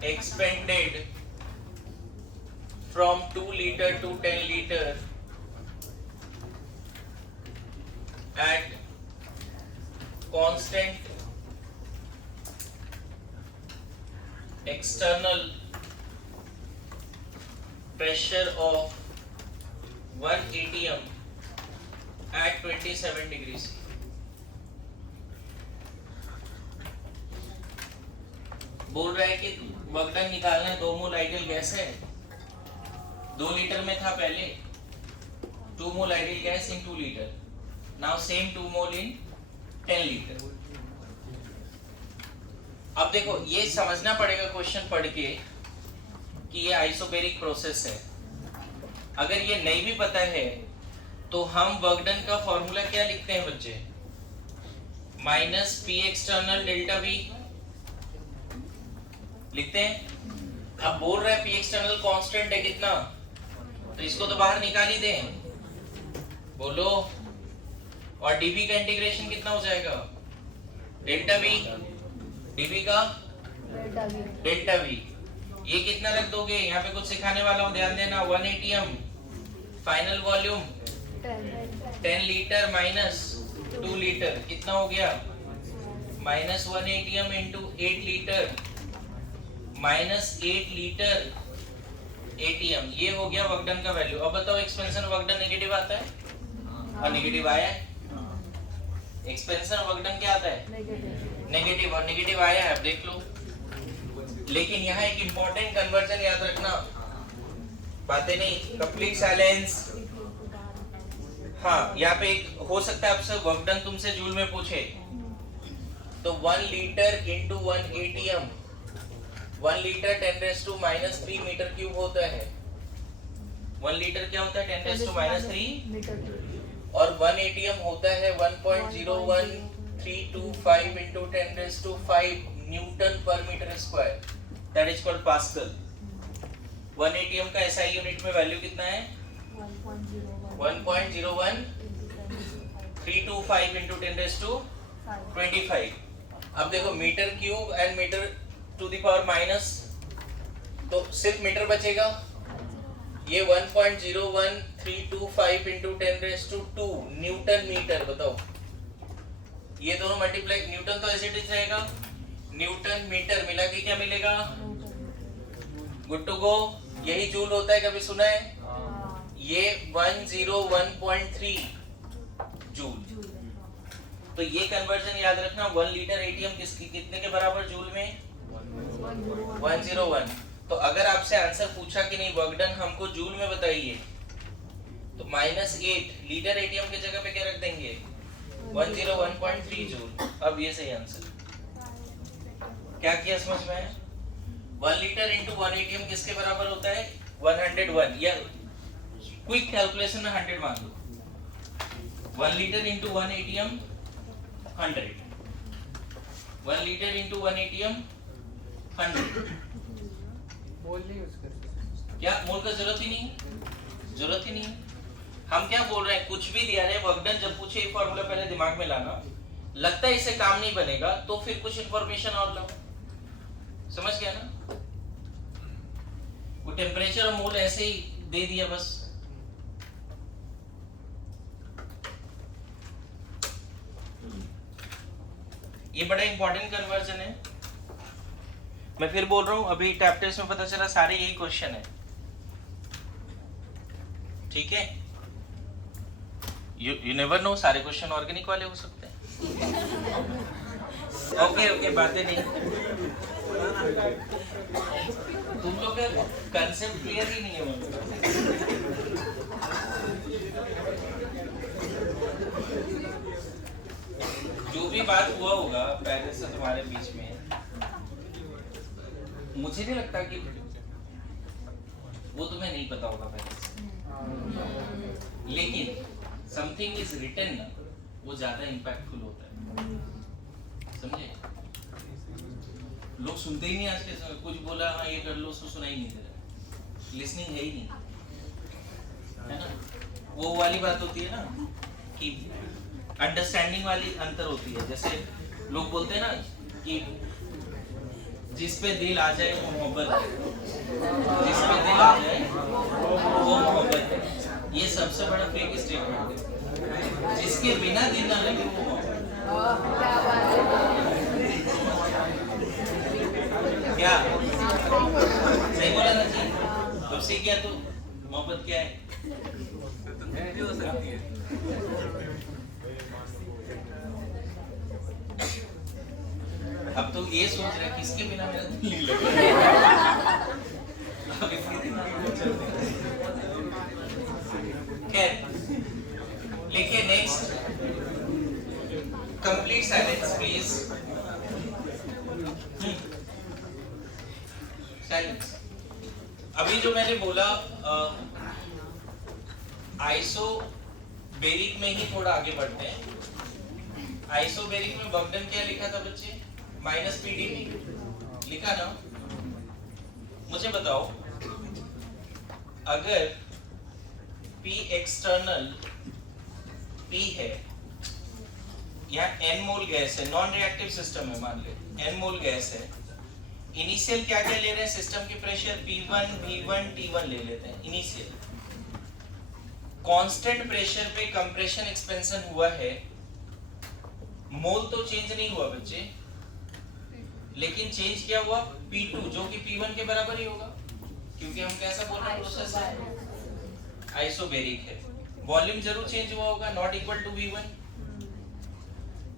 expanded from 2 liter to 10 liter at constant external pressure of 1 atm at 27 degrees C। बोल रहा है कि वर्क डन निकालना है, 2 मोल आइडियल गैस है, 2 लीटर में था पहले, 2 mole ideal gas in 2 litre, now same 2 mole in 10 litre. अब देखो ये समझना पड़ेगा क्वेश्चन पढ़ के कि ये आइसोबैरिक प्रोसेस है। अगर ये नहीं भी पता है तो हम वर्क डन का फॉर्मूला क्या लिखते हैं बच्चे? Minus P external delta we लिखते हैं। अब बोल रहा है पी एक्सटर्नल कांस्टेंट है कितना, तो इसको तो बाहर निकाल ही दें, बोलो। और डीवी का इंटीग्रेशन कितना हो जाएगा? डेल्टा वी, डीवी का डेल्टा वी। ये कितना रख दोगे? यहाँ पे कुछ सिखाने वाला हूँ, ध्यान देना। 1 ATM final volume 10 litre minus 2 litre कितना हो गया? Minus 1 ATM into 8 litre minus 8 litre ATM. ये हो गया वर्क डन का वैल्यू। अब बताओ एक्सपेंशन वर्क डन नेगेटिव आता है और नेगेटिव आया है। एक्सपेंशन वर्क डन क्या आता है? नेगेटिव, और नेगेटिव आया है, अब देख लो। लेकिन यहाँ एक इंपॉर्टेंट कन्वर्जन याद रखना, बातें नहीं, कंप्लीट साइलेंस। हाँ, यहाँ पे एक हो सकता है आपसे वर्क डन तुमसे जूल में पूछे, तो 1 litre into 1 ATM, 1 litre 10⁻³ metre cube होता है। 1 लीटर क्या होता है? 10⁻³ और 1 एटीएम होता है 1.01325 इंटू 10⁵ न्यूटन पर metre square, that is called pascal. 1 ATM का एसआई यूनिट में वैल्यू कितना है? 1.01325 इंटू 10⁻25। अब देखो metre cube and metre to the power minus, तो सिर्फ मीटर बचेगा। ये 1.01325 इंटू 10⁻² न्यूटन मीटर, बताओ। ये दोनों मल्टीप्लाई, न्यूटन तो ऐसे ही रहेगा, न्यूटन मीटर मिला के क्या मिलेगा? Good to go. यही जूल होता है, कभी सुना है? ये 101.3 जूल। तो ये कन्वर्जन याद रखना, 1 लीटर एटीएम कितने के बराबर जूल में? 101। तो अगर आपसे आंसर पूछा कि नहीं वर्क डन हमको जूल में बताइए, तो -8 लीटर एटीएम की जगह पे क्या रख देंगे? 101.3 जूल। अब ये सही आंसर। क्या किया समझ में आया? 1 लीटर इंटू 1 एटीएम किसके बराबर होता है? 101, या क्विक कैलकुलेशन में 100 मान लो। 1 litre into 1 ATM 100, 1 litre into 1 ATM 100। मोल नहीं यूज कर सकते। क्या मोल का जरूरत ही नहीं? जरूरत ही नहीं। हम क्या बोल रहे हैं, कुछ भी दिया रहे वर्क डन जब पूछे, ये फॉर्मूला पहले दिमाग में लाना। लगता है इससे काम नहीं बनेगा तो फिर कुछ इंफॉर्मेशन और लो। समझ गया ना? वो टेम्परेचर और मोल ऐसे ही दे दिया बस। ये बड़ा इंपॉर्टेंट कन्वर्जन है। मैं फिर बोल रहा हूं, अभी टैप टेस्ट में पता चला सारे यही क्वेश्चन है। ठीक है, यू नेवर नो, सारे क्वेश्चन ऑर्गेनिक वाले हो सकते हैं। ओके, बातें नहीं। तुम लोग का कंसेप्ट क्लियर ही नहीं है। जो भी बात हुआ होगा पहले से तुम्हारे बीच में, मुझे नहीं लगता कि वो तुम्हें नहीं पता होगा पहले से। लेकिन समथिंग इज रिटन ना, वो ज्यादा इम्पैक्टफुल होता है। समझे? लोग सुनते ही नहीं आज के समय। कुछ बोला हाँ ये कर लो, उसको सुना ही नहीं दे रहा। लिसनिंग है ही नहीं, है ना? वो वाली बात होती है ना कि अंडरस्टैंडिंग वाली अंतर होती है। जैसे लोग बोलते हैं ना कि जिस पे दिल आ जाए वो मोहब्बत है, जिस पे दिल आ जाए वो मोहब्बत है। ये सबसे बड़ा फेक स्टेटमेंट है। जिसके बिना दिल ना लगे वो मोहब्बत। क्या सही बोला ना जी? तब से क्या तो मोहब्बत क्या है? हो सकती है। अब तो ये सोच रहे किसके बिना मेरा दिल नहीं लगेगा। लिखिए next, complete silence please. Silence. अभी जो मैंने बोला आइसोबेरिक में ही थोड़ा आगे बढ़ते हैं। आइसोबेरिक में बर्डन क्या लिखा था बच्चे? -PdV लिखा ना। मुझे बताओ, अगर P एक्सटर्नल P है, यहाँ N मोल गैस है, नॉन रिएक्टिव सिस्टम है, मान ले N मोल गैस है। इनिशियल क्या क्या ले रहे हैं सिस्टम की प्रेशर? P1 V1 T1 ले लेते हैं इनिशियल। कांस्टेंट प्रेशर पे कंप्रेशन एक्सपेंशन हुआ है, मोल तो चेंज नहीं हुआ बच्चे, लेकिन चेंज क्या हुआ? P2 जो कि P1 के बराबर ही होगा, क्योंकि हम कैसा बोल रहे हैं प्रोसेस है, आइसोबेरिक है। वॉल्यूम जरूर चेंज हुआ होगा, not equal to V1।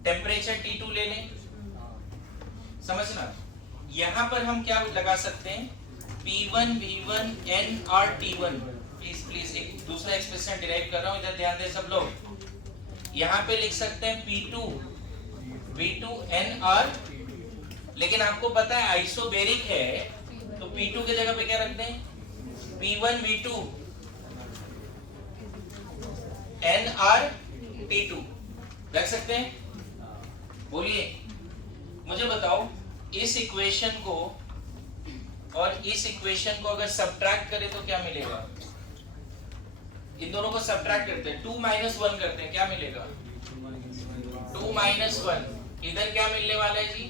Temperature T2 ले लें, समझना। यहाँ पर हम क्या लगा सकते हैं? P1 V1 NR T1। Please please एक दूसरा एक्सप्रेशन डिराइव कर रहा हूँ, इधर ध्यान दे सब लोग। यहाँ पे लिख सकते हैं P2 V2 NR, लेकिन आपको पता है आइसोबेरिक है, तो P2 की जगह पे क्या रख दें? P1 V2 NR T2 रख सकते हैं। बोलिए, मुझे बताओ, इस इक्वेशन को और इस इक्वेशन को अगर सब्ट्रैक्ट करें तो क्या मिलेगा? इन दोनों को सब्ट्रैक्ट करते हैं, 2 - 1 करते हैं, क्या मिलेगा? 2 - 1। इधर क्या मिलने वाला है जी?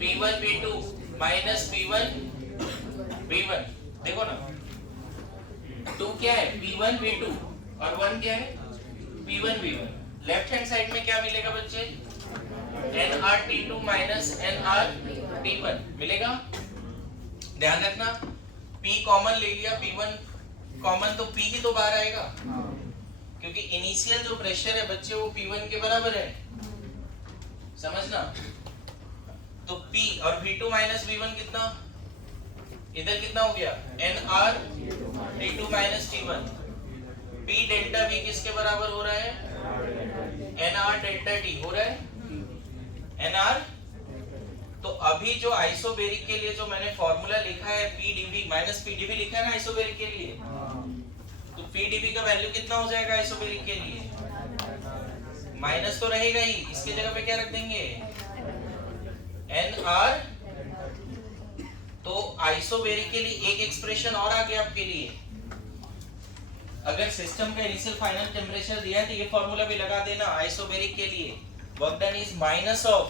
P1 V2 minus P1 V1। देखो ना, 2 क्या है? P1 V2 और 1 क्या है? P1 V1। Left hand side में क्या मिलेगा बच्चे? NR T2 minus NR T1 मिलेगा। ध्यान रखना, P कॉमन ले लिया, P1 कॉमन, तो P ही तो बाहर आएगा, क्योंकि इनिशियल जो प्रेशर है बच्चे वो P1 के बराबर है, समझना। तो P और V2 माइनस V1 कितना? इधर कितना हो गया? NR T2 minus T1। P delta V किसके बराबर हो रहा है? NR डेल्टा T हो रहा है। NR, तो अभी जो आइसोबेरिक के लिए जो मैंने फॉर्मूला लिखा है PdV माइनस PdV लिखा है ना आइसोबेरिक के लिए, तो PdV का वैल्यू कितना हो जाएगा आइसोबेरिक के लिए? माइनस तो रहेगा ही, इसके जगह पे क्या रख देंगे? NR। तो आइसोबेरिक के लिए एक एक्सप्रेशन और आ गया आपके लिए। अगर सिस्टम का इनिशियल फाइनल टेम्परेचर दिया है तो ये फॉर्मूला भी लगा देना आइसोबेरिक के लिए। Work done is minus of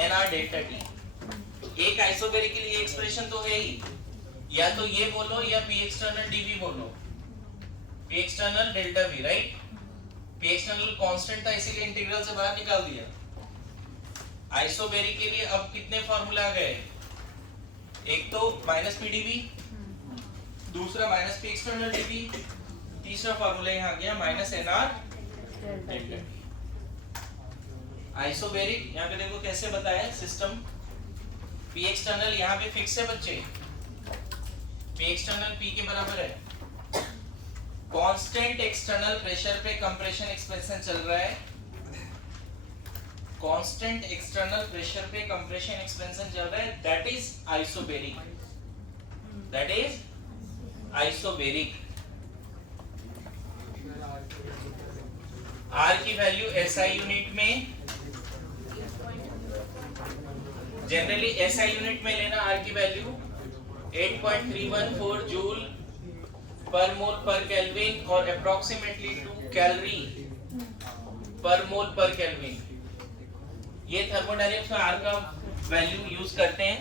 NR delta T। एक आइसोबेरिक के लिए एक्सप्रेशन तो है ही, या तो ये बोलो या P एक्सटर्नल dV बोलो, P external delta V, right? P external constant था, इसीलिए इंटीग्रल से बाहर निकाल दिया। आइसोबेरिक के लिए अब कितने फार्मूला आ गए? एक तो माइनस PdV, दूसरा माइनस P एक्सटर्नल dV, तीसरा फार्मूला यहाँ आ गया minus NR delta T। Isobaric यहाँ पे देखो कैसे बताया सिस्टम। P एक्सटर्नल यहाँ पे फिक्स है बच्चे, P एक्सटर्नल P के बराबर है। कांस्टेंट एक्सटर्नल प्रेशर पे कंप्रेशन एक्सपेंशन चल रहा है, कांस्टेंट एक्सटर्नल प्रेशर पे कंप्रेशन एक्सपेंशन चल रहा है, that is isobaric, that is isobaric. R की वैल्यू SI यूनिट में, जनरली SI यूनिट में लेना R की वैल्यू 8.314 जूल पर मोल पर केल्विन और अप्रोक्सीमेटली 2 कैलोरी पर मोल पर केल्विन। ये थर्मोडायनेमिक्स में R का वैल्यू यूज करते हैं,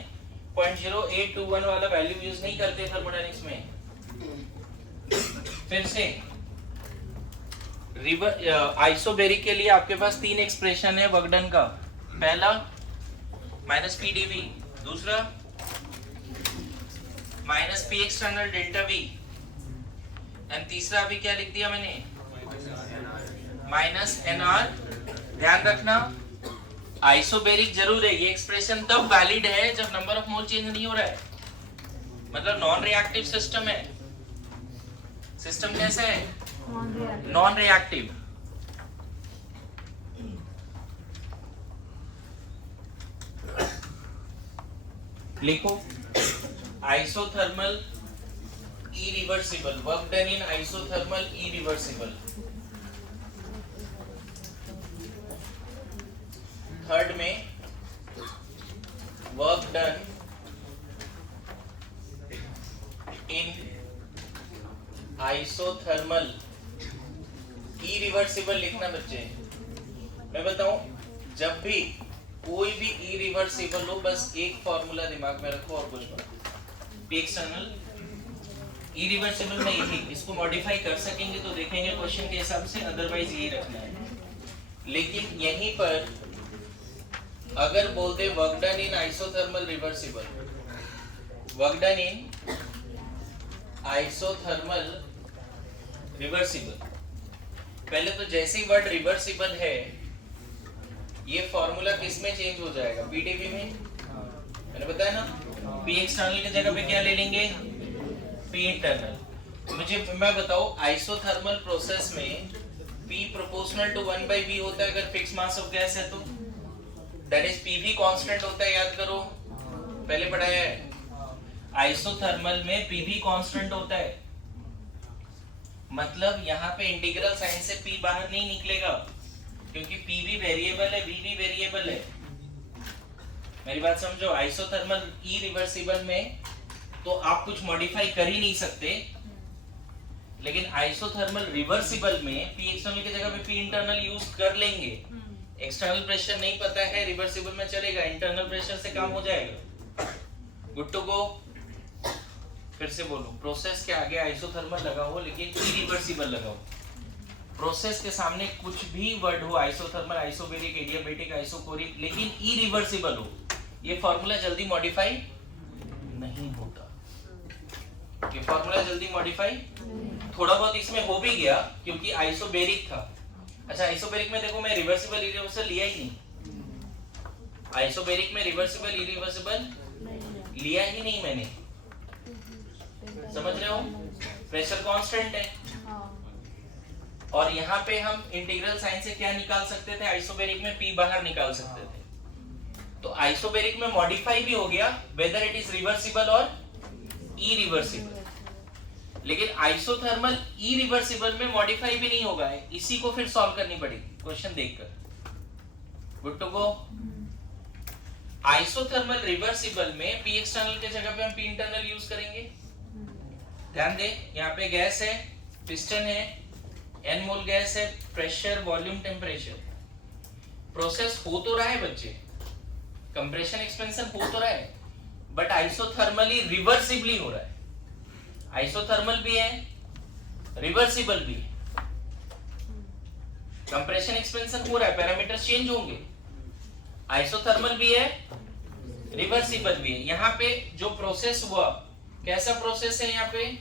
0.0821 वाला वैल्यू यूज नहीं करते थर्मोडायनेमिक्स में। फिर से आइसोबेरिक के लिए आपके पास 3 एक्सप्रेशन है वर्क डन का। पहला माइनस PdV, दूसरा minus P external delta V, and तीसरा अभी क्या लिख दिया मैंने? Minus NR। ध्यान रखना, आइसोबेरिक जरूर है, ये एक्सप्रेशन तब वैलिड है जब नंबर ऑफ मोल चेंज नहीं हो रहा है, मतलब नॉन रिएक्टिव सिस्टम है। सिस्टम कैसा है? Non reactive. लिखो isothermal irreversible, work done in isothermal irreversible. Third में work done in isothermal irreversible लिखना बच्चे। मैं बताऊं, जब भी कोई भी irreversible हो, बस एक फॉर्मूला दिमाग में रखो और कुछ मत। P external इरिवर्सिबल में यही, इसको मॉडिफाई कर सकेंगे तो देखेंगे क्वेश्चन के हिसाब से, अदरवाइज यही रखना है। लेकिन यहीं पर अगर बोलते work done in isothermal reversible, work done in isothermal reversible, पहले तो जैसे ही वर्ड रिवर्सिबल है ये फॉर्मूला किस में चेंज हो जाएगा? पीडीबी में। मैंने बताया ना, पी एक्सटर्नल की जगह पे क्या ले लेंगे? P internal. मुझे मैं बताओ, आइसोथर्मल प्रोसेस में P प्रोपोर्शनल टू 1/V होता है अगर फिक्स मास ऑफ गैस है तो, दैट इज P भी कांस्टेंट होता है, याद करो पहले पढ़ाया है। आइसोथर्मल में P भी कांस्टेंट होता है, मतलब यहाँ पे इंटीग्रल साइन से P बाहर नहीं निकलेगा क्योंकि P भी वेरिएबल है, V भी वेरिएबल है। मेरी बात समझो, आइसोथर्मल इरिवर्सिबल में तो आप कुछ मॉडिफाई कर ही नहीं सकते, लेकिन आइसोथर्मल रिवर्सिबल में P एक्सटर्नल की जगह पे P इंटरनल यूज कर लेंगे। एक्सटर्नल प्रेशर नहीं पता है, रिवर्सिबल में चलेगा, इंटरनल प्रेशर से काम हो जाएगा। Good to go. फिर से बोलो, प्रोसेस के आगे आइसोथर्मल लगा हो लेकिन इरिवर्सिबल लगा हो। प्रोसेस के सामने कुछ भी वर्ड हो, आइसोथर्मल, आइसोबेरिक, एडियाबेटिक, आइसोकोरिक, लेकिन इरिवर्सिबल हो, ये फॉर्मूला जल्दी मॉडिफाई नहीं होता। ये फॉर्मूला जल्दी मॉडिफाई थोड़ा बहुत इसमें हो भी गया क्योंकि आइसोबेरिक था। अच्छा, आइसोबेरिक में देखो मैं रिवर्सिबल इरिवर्सिबल लिया ही नहीं। आइसोबेरिक में रिवर्सिबल इरिवर्सिबल लिया ही नहीं मैंने, समझ रहे हो? प्रेशर कांस्टेंट है। और यहाँ पे हम इंटीग्रल साइन से क्या निकाल सकते थे? आइसोबेरिक में P बाहर निकाल सकते थे। तो आइसोबेरिक में मॉडिफाई भी हो गया, वेदर इट इज रिवर्सिबल और इरिवर्सिबल। लेकिन आइसोथर्मल इरिवर्सिबल में मॉडिफाई भी नहीं होगा है, इसी को फिर सॉल्व करनी पड़ेगी क्वेश्चन देखकर। Good to go. Isothermal reversible में P एक्सटर्नल के जगह पे हम P इंटरनल यूज करेंगे। ध्यान दे, यहाँ पे गैस है, पिस्टन है, n मोल गैस है, प्रेशर, वॉल्यूम, टेम्परेचर। प्रोसेस हो तो रहा है बच्चे, कंप्रेशन एक्सपेंशन हो तो रहा है, बट आइसोथर्मली रिवर्सिबली हो रहा है। आइसोथर्मल भी है, रिवर्सिबल भी है। कंप्रेशन एक्सपेंशन हो रहा है, पैरामीटर्स चेंज होंगे। आइसोथर्मल भी है, रिवर्सिबल भी है। यहाँ पे जो प्रोसेस हुआ, कैसा प्रोसेस है? यहाँ पे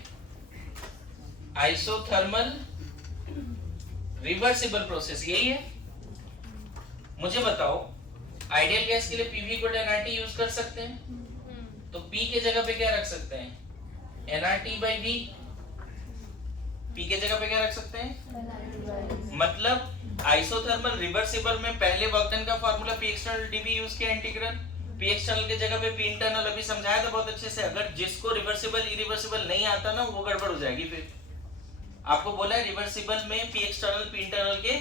आइसोथर्मल रिवर्सिबल प्रोसेस, यही है। मुझे बताओ, आइडियल गैस के लिए PV को nRT यूज कर सकते हैं, तो P के जगह पे क्या रख सकते हैं? nRT/V। P के जगह पे क्या रख सकते हैं? मतलब आइसोथर्मल रिवर्सिबल में पहले वर्क डन का formula P external dV use किया, इंटीग्रल P एक्सटर्नल के जगह पे P इंटरनल अभी समझाया था बहुत अच्छे से। अगर जिसको रिवर्सिबल इरिवर्सिबल नहीं आता ना, वो गड़बड़ हो जाएगी। फिर आपको बोला है रिवर्सिबल में P एक्सटर्नल P इंटरनल के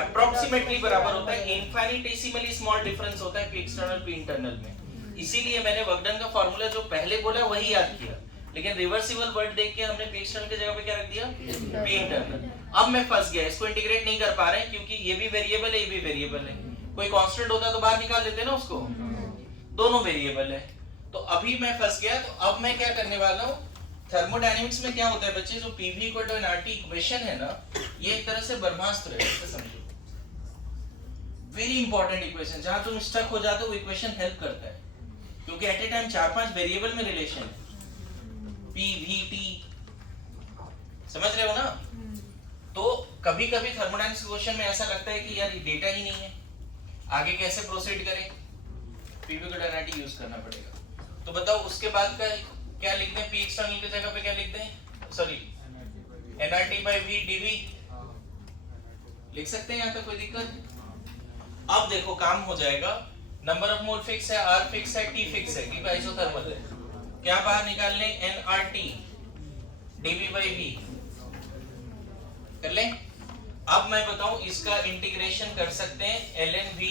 अप्रोक्सीमेटली बराबर होता है, इनफाइनिटेसिमली स्मॉल डिफरेंस होता है P एक्सटर्नल P इंटरनल में। इसीलिए मैंने वर्क डन का फार्मूला जो पहले बोला वही याद किया, लेकिन रिवर्सिबल वर्ड देख के हमने P एक्सटर्नल की जगह पे क्या रख दिया? P internal. अब मैं फंस गया, इसको इंटीग्रेट नहीं कर पा रहे क्योंकि ये भी वेरिएबल है, ये भी वेरिएबल है। कोई कांस्टेंट होता तो बाहर निकाल देते ना उसको, दोनों वेरिएबल है। तो अभी मैं फंस गया, तो अब मैं क्या करने वाला हूँ? थर्मोडायनेमिक्स में क्या होता है बच्चे, जो PV = nRT इक्वेशन है ना, ये एक तरह से ब्रह्मास्त्र है, ऐसे समझो। वेरी इंपॉर्टेंट इक्वेशन, जहां तुम स्टक हो जाते हो वो इक्वेशन हेल्प करता है, क्योंकि एट ए टाइम 4-5 वेरिएबल में रिलेशन है। P, V, T, समझ रहे हो ना? तो कभी कभी थर्मोडायनेमिक्स क्वेश्चन में ऐसा लगता है कि यार ये डेटा ही नहीं है, आगे कैसे प्रोसीड करें? PV = nRT यूज करना पड़ेगा। तो बताओ उसके बाद का क्या लिखते हैं? P एक्सटर्नल की जगह पे क्या लिखते हैं? सॉरी, nRT/V dV लिख सकते हैं, यहाँ पे कोई दिक्कत? अब देखो काम हो जाएगा। नंबर ऑफ मोल फिक्स है, R फिक्स है, T फिक्स है, क्योंकि आइसोथर्मल है। क्या बाहर निकालने, nRT dV/V कर ले। अब मैं बताऊं इसका इंटीग्रेशन कर सकते हैं ln v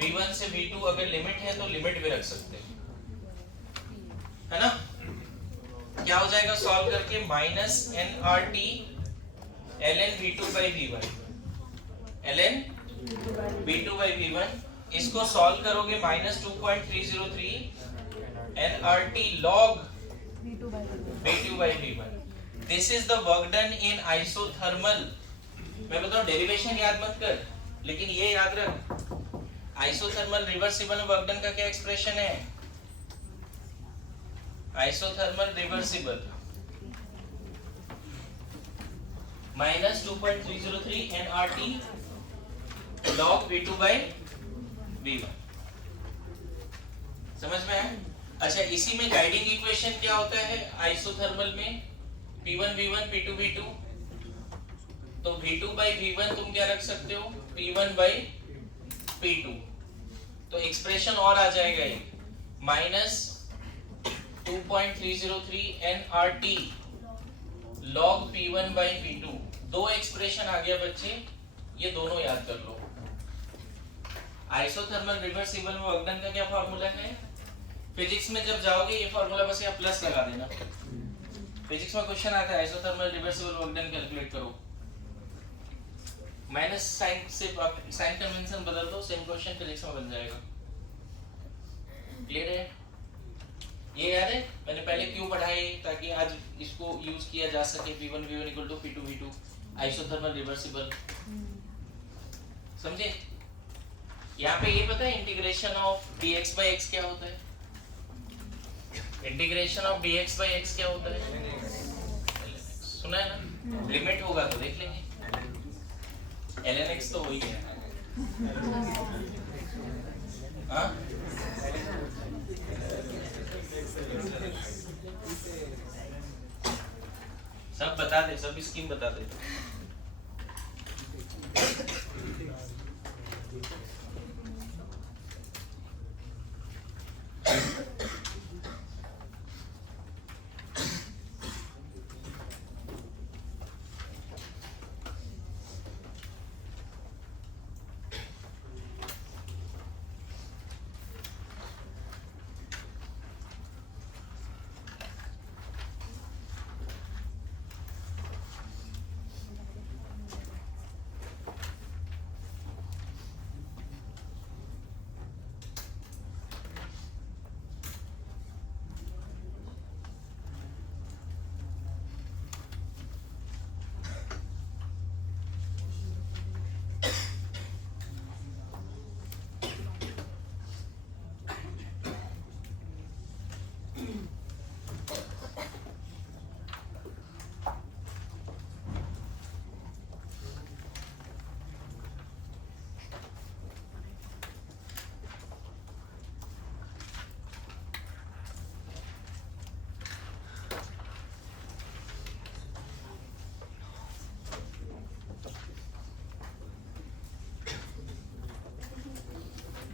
v1 से v2, अगर लिमिट है तो लिमिट भी रख सकते हैं, है ना। क्या हो जाएगा सॉल्व करके, minus nRT ln v2/v1 ln v2/v1, इसको सॉल्व करोगे minus 2.303 nRT log v2/v1। This is the work done in isothermal. मैं बताऊं डेरिवेशन याद मत कर, लेकिन ये याद रख, आइसोथर्मल रिवर्सिबल वर्क डन का क्या एक्सप्रेशन है, isothermal reversible minus 2.303 nRT log v2/v1। समझ में आया? अच्छा, इसी में गाइडिंग इक्वेशन क्या होता है आइसोथर्मल में, P1 V1 P2 V2, तो V2/V1 तुम क्या रख सकते हो, P1/P2, तो एक्सप्रेशन और आ जाएगा ये माइनस 2.303 nRT log P1/P2। दो एक्सप्रेशन आ गया बच्चे, ये दोनों याद कर लो। आइसोथर्मल रिवर्सिबल में वर्क डन का क्या फार्मूला है, फिजिक्स में जब जाओगे ये फार्मूला बस यहाँ प्लस लगा देना। फिजिक्स में क्वेश्चन आता है isothermal reversible work done calculate करो, माइनस साइन से साइन कन्वेंशन बदल दो, सेम क्वेश्चन फिजिक्स में बन जाएगा। क्लियर है? ये याद है मैंने पहले क्यों पढ़ाई, ताकि आज इसको यूज किया जा सके, P1 V1 = P2 V2 isothermal reversible. समझे? यहाँ पे ये पता है इंटीग्रेशन ऑफ dx/x क्या होता है, इंटीग्रेशन ऑफ dx/x क्या होता है, सुना है ना, लिमिट होगा तो देख लेंगे, ln x तो वही है। हाँ सब बता दे, सब स्कीम बता दे।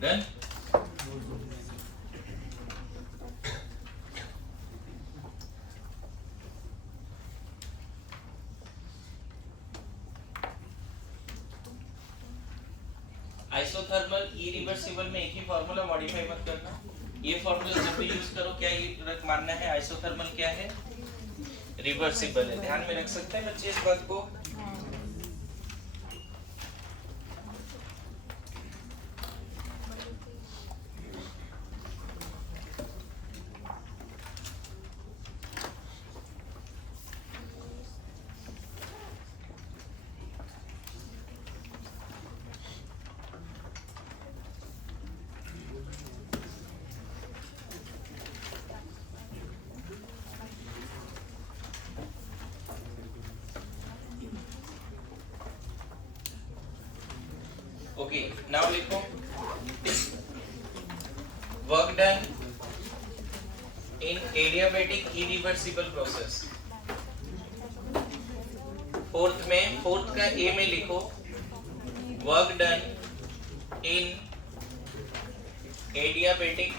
Done? आइसोथर्मल इरिवर्सिबल में एक ही फार्मूला मॉडिफाई मत करना, ये फार्मूला जब भी यूज करो क्या ये मानना है आइसोथर्मल क्या है, रिवर्सिबल है। ध्यान में रख सकते हैं बच्चे इस बात को। Okay, now लिखो work done in adiabatic irreversible process। Fourth का ए में लिखो work done in adiabatic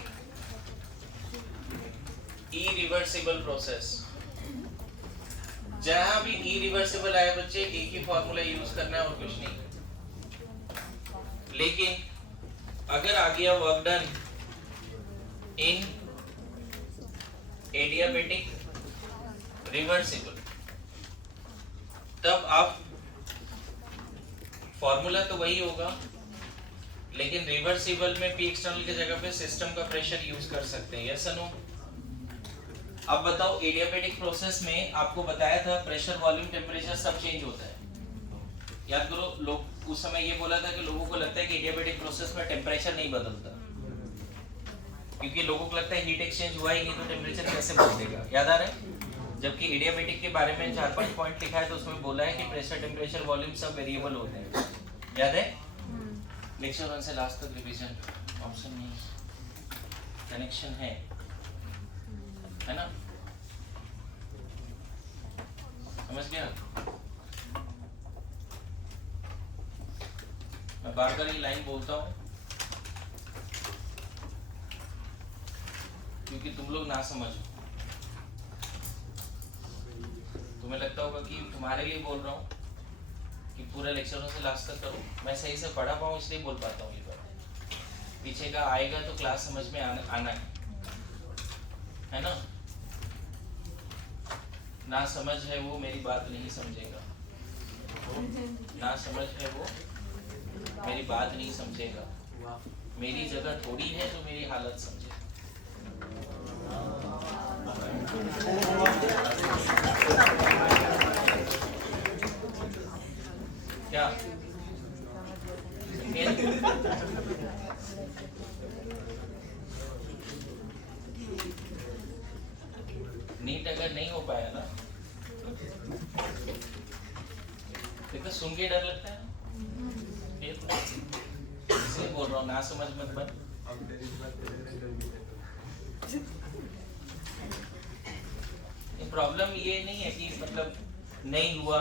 irreversible process. जहां भी इरिवर्सिबल आया बच्चे एक ही फॉर्मूला यूज करना है और कुछ नहीं। लेकिन अगर आ गया वर्क डन इन एडियाबेटिक रिवर्सिबल, तब आप फॉर्मूला तो वही होगा लेकिन रिवर्सिबल में पी एक्सटर्नल की जगह पे सिस्टम का प्रेशर यूज कर सकते हैं। Yes no? अब बताओ, एडियाबेटिक प्रोसेस में आपको बताया था प्रेशर, वॉल्यूम, टेम्परेचर सब चेंज होता है। याद करो, लोग उस समय ये बोला था कि लोगों को लगता है कि एडियाबेटिक प्रोसेस में टेम्परेचर नहीं बदलता, क्योंकि लोगों को लगता है हीट एक्सचेंज हुआ ही नहीं तो टेम्परेचर कैसे बदलेगा। याद आ रहा है? जबकि एडियाबेटिक के बारे में 4-5 पॉइंट लिखा है तो उसमें बोला है कि प्रेशर, टेम्परेचर, वॉल्यूम सब वेरिएबल होते हैं। याद है? लेक्चर 1 से लास्ट तक रिवीजन, ऑप्शन नहीं, कनेक्शन है ना? समझ गया? मैं बार-बार ये लाइन बोलता हूँ क्योंकि तुम लोग ना समझो। तुम्हें लगता होगा कि तुम्हारे लिए बोल रहा हूँ कि पूरा लेक्चरों से लास्ट तक करो। मैं सही से पढ़ा पाऊँ इसलिए बोल पाता हूँ ये बात। पीछे का आएगा तो क्लास समझ में आना है ना? ना समझ है वो मेरी बात नहीं समझेगा, ना समझ है वो मेरी बात नहीं समझेगा, मेरी जगह थोड़ी है जो मेरी हालत समझे। क्या नीट अगर नहीं हो पाया ना, देखो सुन के डर लगता है, इसलिए बोल रहा हूँ ना समझ मत बन। प्रॉब्लम ये नहीं है कि मतलब नहीं हुआ,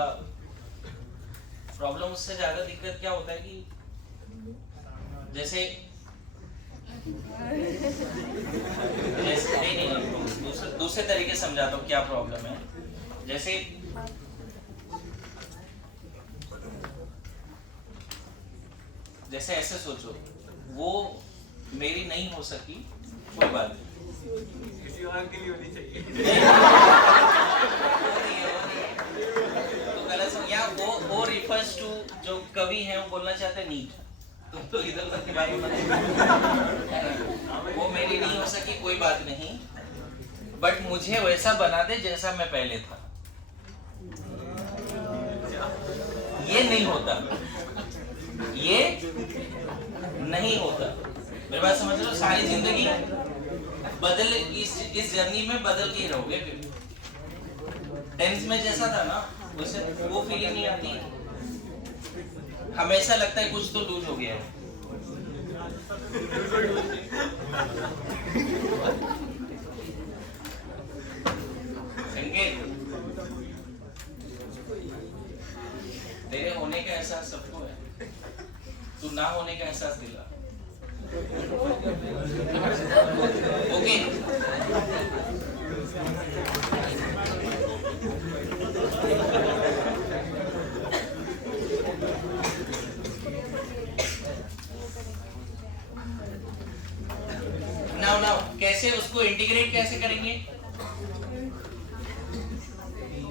प्रॉब्लम उससे ज्यादा दिक्कत क्या होता है कि जैसे नहीं दूसरे तरीके से समझाता हूँ क्या प्रॉब्लम है। जैसे ऐसे सोचो, वो मेरी नहीं हो सकी, कोई बात नहीं, किसी और के लिए होनी चाहिए। तो गलत या वो रिफर्स टू जो कवि हैं वो बोलना चाहते हैं नीट, तुम तो इधर उधर के बारे में वो मेरी नहीं हो सकी कोई बात नहीं, बट मुझे वैसा बना दे जैसा मैं पहले था। ये नहीं होता, ये नहीं होता। मेरी बात समझ लो, सारी जिंदगी बदल इस जर्नी में बदल के ही रहोगे। टेंथ में जैसा था ना वैसे वो फीलिंग नहीं आती, हमेशा लगता है कुछ तो लूज हो गया है। संकेत, तेरे होने का एहसास सबको है, तू ना होने का एहसास दिला। ओके, नाउ कैसे उसको इंटीग्रेट कैसे करेंगे?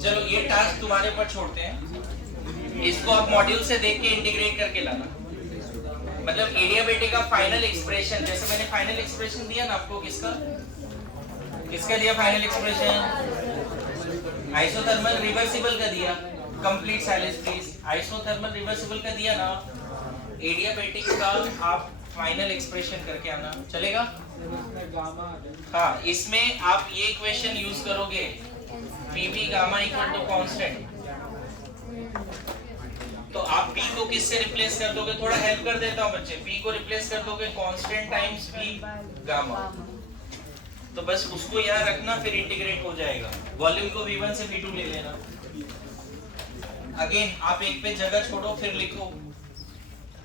चलो ये टास्क तुम्हारे ऊपर छोड़ते हैं, इसको आप मॉड्यूल से देख के इंटीग्रेट करके लाना। मतलब एडियाबेटिक का फाइनल एक्सप्रेशन, जैसे मैंने फाइनल एक्सप्रेशन दिया ना आपको, किसका दिया फाइनल एक्सप्रेशन? आइसोथर्मल रिवर्सिबल का दिया। Complete silence please. Isothermal reversible का दिया ना, एडियाबेटिक का आप फाइनल एक्सप्रेशन करके आना, चलेगा? हाँ, इसमें आप ये इक्वेशन यूज करोगे, PV gamma equal to constant. तो आप P को किससे रिप्लेस कर दोगे? थोड़ा हेल्प कर देता हूँ बच्चे। P को रिप्लेस कर दोगे कांस्टेंट टाइम्स V गामा। तो बस उसको याद रखना, फिर इंटीग्रेट हो जाएगा। वॉल्यूम को V1 से V2 ले लेना। अगेन आप एक पे जगह छोड़ो फिर लिखो।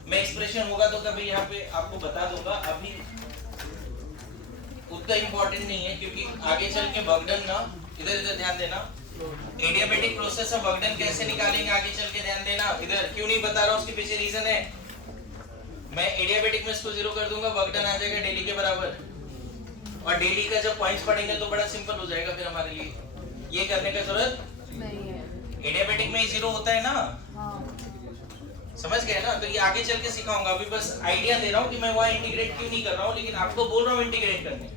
मैं एक्सप्रेशन होगा तो कभी यहाँ पे आपको बता दूंगा। अभी उतना इम्पोर्टेंट नहीं है, क्योंकि आगे चल के वर्क डन ना, इधर ध्यान देना, एडियाबेटिक प्रोसेस में वर्क डन कैसे निकालेंगे आगे चल के ध्यान देना। इधर क्यों नहीं बता रहा हूँ, उसके पीछे रीजन है। मैं एडियाबेटिक में इसको 0 कर दूंगा, वर्क डन आ जाएगा डेली के बराबर, और डेली का जब पॉइंट्स पढ़ेंगे तो बड़ा सिंपल हो जाएगा फिर हमारे लिए, ये करने की जरूरत नहीं है। एडियाबेटिक में 0 होता है ना, हाँ समझ गए ना। तो ये आगे चल के सिखाऊंगा, अभी बस आइडिया दे रहा हूँ कि मैं वहाँ इंटीग्रेट क्यों नहीं कर रहा हूँ, लेकिन आपको बोल रहा हूँ इंटीग्रेट करने।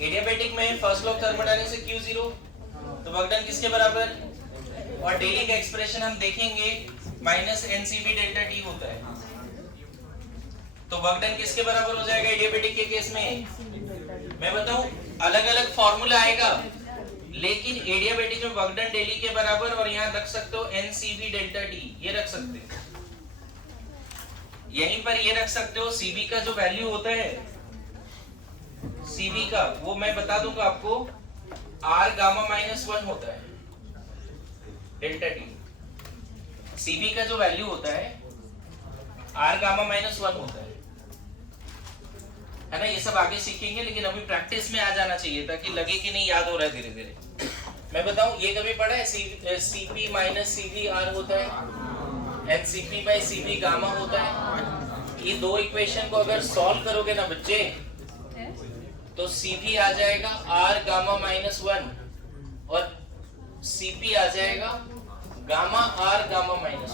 एडियाबेटिक में फर्स्ट लॉ थर्मोडायनामिक्स से Q0, तो वर्क डन किसके बराबर, और डेली का एक्सप्रेशन हम देखेंगे माइनस NCV डेल्टा T होता है, तो वर्क डन किसके बराबर हो जाएगा एडियाबेटिक के केस में। मैं बताऊं अलग अलग फॉर्मूला आएगा, लेकिन एडियाबेटिक में वर्क डन डेली के बराबर, और यहाँ रख सकते हो NCV डेल्टा T, ये रख सकते हो, यहीं पर ये रख सकते हो। CV का जो वैल्यू होता है, CV का वो मैं बता दूंगा आपको, R गामा -1 होता है डेल्टा T। CV का जो वैल्यू होता है R गामा -1 होता है ना। ये सब आगे सीखेंगे, लेकिन अभी प्रैक्टिस में आ जाना चाहिए ताकि लगे कि नहीं याद हो रहा है धीरे धीरे। मैं बताऊं ये कभी पढ़ा है, CP - CV R होता है, NCP by CV गामा होता है। ये दो इक्वेशन को अगर सॉल्व करोगे ना बच्चे, तो CV आ जाएगा R गामा -1 और CP आ जाएगा gamma R gamma -1।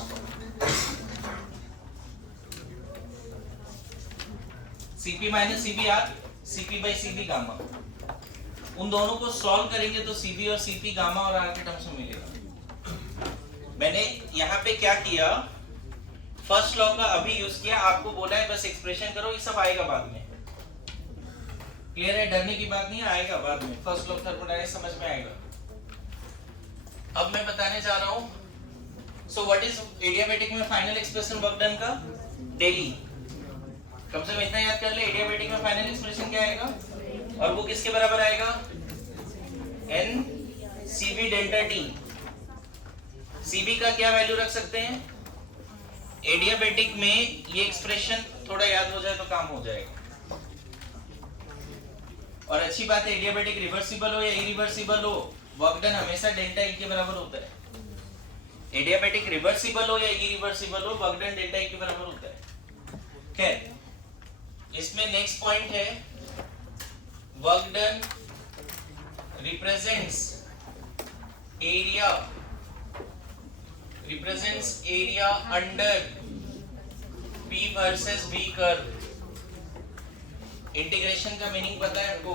CP - CV R, CP by CV gamma, उन दोनों को सॉल्व करेंगे तो CV और CP गामा और R के टर्म्स में मिलेगा। मैंने यहाँ पे क्या किया, फर्स्ट लॉ का अभी यूज किया, आपको बोला है बस एक्सप्रेशन करो, ये सब आएगा बाद में। क्लियर है, डरने की बात नहीं आएगा बाद में, फर्स्ट लॉ थर्मोडायनामिक्स समझ में आएगा। अब मैं बताने जा रहा हूँ, सो व्हाट इज एडियाबेटिक में फाइनल एक्सप्रेशन वर्क डन का डेली। कम से कम इतना याद कर ले, एडियाबेटिक में फाइनल एक्सप्रेशन क्या आएगा, और वो किसके बराबर आएगा, NCV डेल्टा T। CV का क्या वैल्यू रख सकते हैं, एडियाबेटिक में ये एक्सप्रेशन थोड़ा याद हो जाए तो काम हो जाएगा। और अच्छी बात है, एडियाबेटिक रिवर्सिबल हो या इरिवर्सिबल हो, वर्क डन हमेशा डेल्टा E के बराबर होता है। एडियाबेटिक रिवर्सिबल हो या इरिवर्सिबल हो, वर्क डन डेल्टा E के बराबर होता है। खैर, इसमें नेक्स्ट पॉइंट है, work done represents area under P versus V curve. Integration का मीनिंग पता है आपको,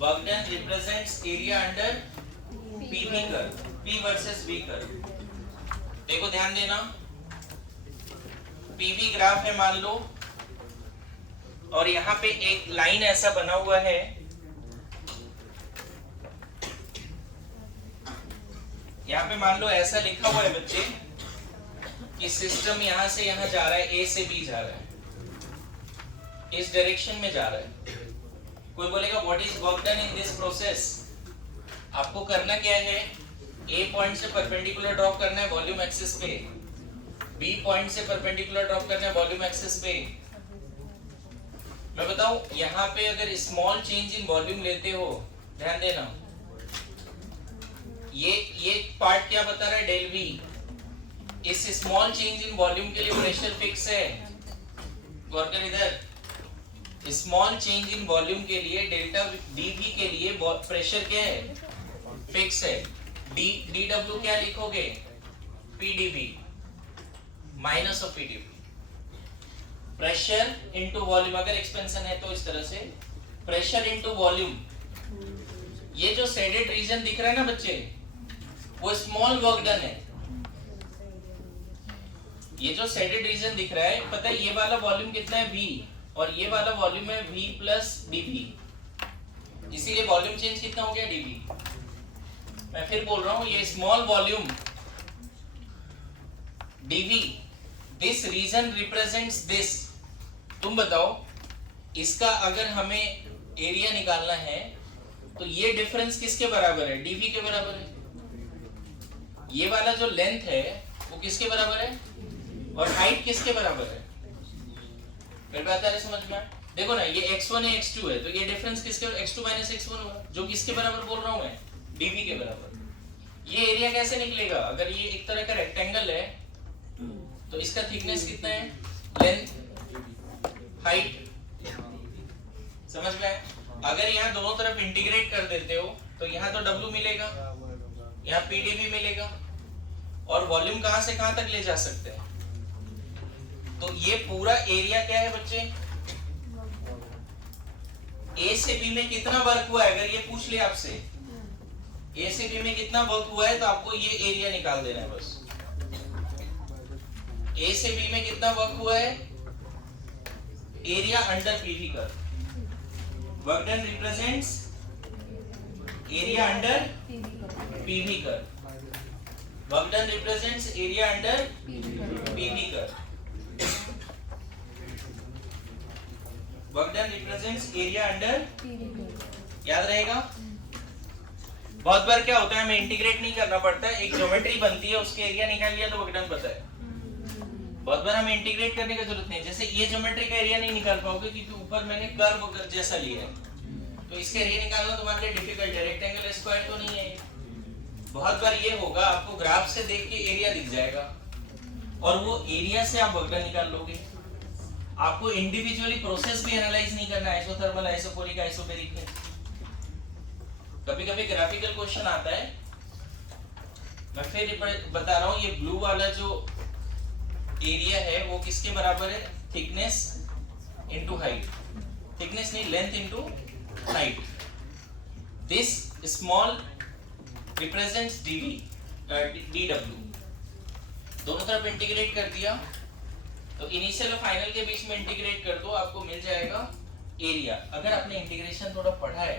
work done represents area under PV curve, P versus V curve. देखो ध्यान देना, PV ग्राफ है मान लो, और यहाँ पे एक लाइन ऐसा बना हुआ है, यहाँ पे मान लो ऐसा लिखा हुआ है बच्चे कि सिस्टम यहाँ से यहाँ जा रहा है, A से B जा रहा है, इस डायरेक्शन में जा रहा है। कोई बोलेगा what is work done in this process. आपको करना क्या है, A पॉइंट से परपेंडिकुलर ड्रॉप करना है वॉल्यूम एक्सिस पे, B पॉइंट से परपेंडिकुलर ड्रॉप करना है वॉल्यूम एक्सिस पे। मैं बताऊं, यहाँ पे अगर स्मॉल चेंज इन वॉल्यूम लेते हो, ध्यान देना, ये पार्ट क्या बता रहा है, डेल V। इस स्मॉल चेंज इन वॉल्यूम के लिए प्रेशर फिक्स है। गौर कर इधर, स्मॉल चेंज इन वॉल्यूम के लिए डेल्टा dV के लिए प्रेशर क्या है, फिक्स है। dW क्या लिखोगे, PdV minus of PdV। Pressure into volume, अगर एक्सपेंशन है तो इस तरह से, प्रेशर इनटू वॉल्यूम। ये जो शेडेड रीजन दिख रहा है ना बच्चे, वो स्मॉल वर्क डन है। ये जो शेडेड रीजन दिख रहा है, पता है ये वाला वॉल्यूम कितना है, V, और ये वाला वॉल्यूम है V प्लस dV, इसीलिए वॉल्यूम चेंज कितना हो गया, dV। मैं फिर बोल रहा हूं, ये small volume dV, this region represents this. तुम बताओ, इसका अगर हमें एरिया निकालना है तो ये डिफरेंस किसके बराबर है, dV के बराबर है। ये वाला जो लेंथ है वो किसके बराबर है, और हाइट किसके बराबर है। मेरी बात आ रही समझ में, देखो ना ये x1 है x2 है, तो ये डिफरेंस किसके x2 माइनस x1 होगा, जो किसके बराबर बोल रहा हूँ मैं, dv के बराबर। ये एरिया कैसे निकलेगा, अगर ये एक तरह का रेक्टेंगल है तो इसका थिकनेस कितना है, लेंथ हाइट, समझ में आया? अगर यहाँ दोनों तरफ इंटीग्रेट कर देते हो तो यहाँ तो w मिलेगा, यहाँ pdv मिलेगा, और वॉल्यूम कहाँ से कहाँ तक ले जा सकते हैं। तो ये पूरा एरिया क्या है बच्चे, ए से बी में कितना वर्क हुआ है, अगर ये पूछ ले आपसे ए से बी में कितना वर्क हुआ है तो आपको ये एरिया निकाल देना है बस। ए से बी में कितना वर्क हुआ है, area under PV curve, work done represents area under PV curve, work done represents area under PV curve, work done represents area under, याद रहेगा। बहुत बार क्या होता है हमें इंटीग्रेट नहीं करना पड़ता है, एक ज्योमेट्री बनती है उसके एरिया निकाल लिया तो वर्क डन पता है। बहुत बार हमें इंटीग्रेट करने की जरूरत नहीं है, जैसे ये ज्योमेट्री का एरिया नहीं निकाल पाओगे क्योंकि ऊपर मैंने कर्व जैसा लिया है, तो इसका एरिया निकालना तुम्हारे लिए डिफिकल्ट है, रेक्टेंगल स्क्वायर तो नहीं है। बहुत बार ये होगा आपको ग्राफ से देख के एरिया दिख जाएगा और वो एरिया से आप वर्क डन निकाल लोगे। आपको इंडिविजुअली प्रोसेस भी एनालाइज नहीं करना, आइसोथर्मल, आइसोकोरिक, आइसोबैरिक में। कभी-कभी ग्राफिकल क्वेश्चन आता है, मैं फिर बता रहा हूँ, ये ब्लू वाला जो एरिया है वो किसके बराबर है, थिकनेस इनटू हाइट, थिकनेस नहीं length into height. This small represents dv dw, दोनों तरफ इंटीग्रेट कर दिया तो इनिशियल और फाइनल के बीच में इंटीग्रेट कर दो, आपको मिल जाएगा एरिया। अगर आपने इंटीग्रेशन थोड़ा पढ़ा है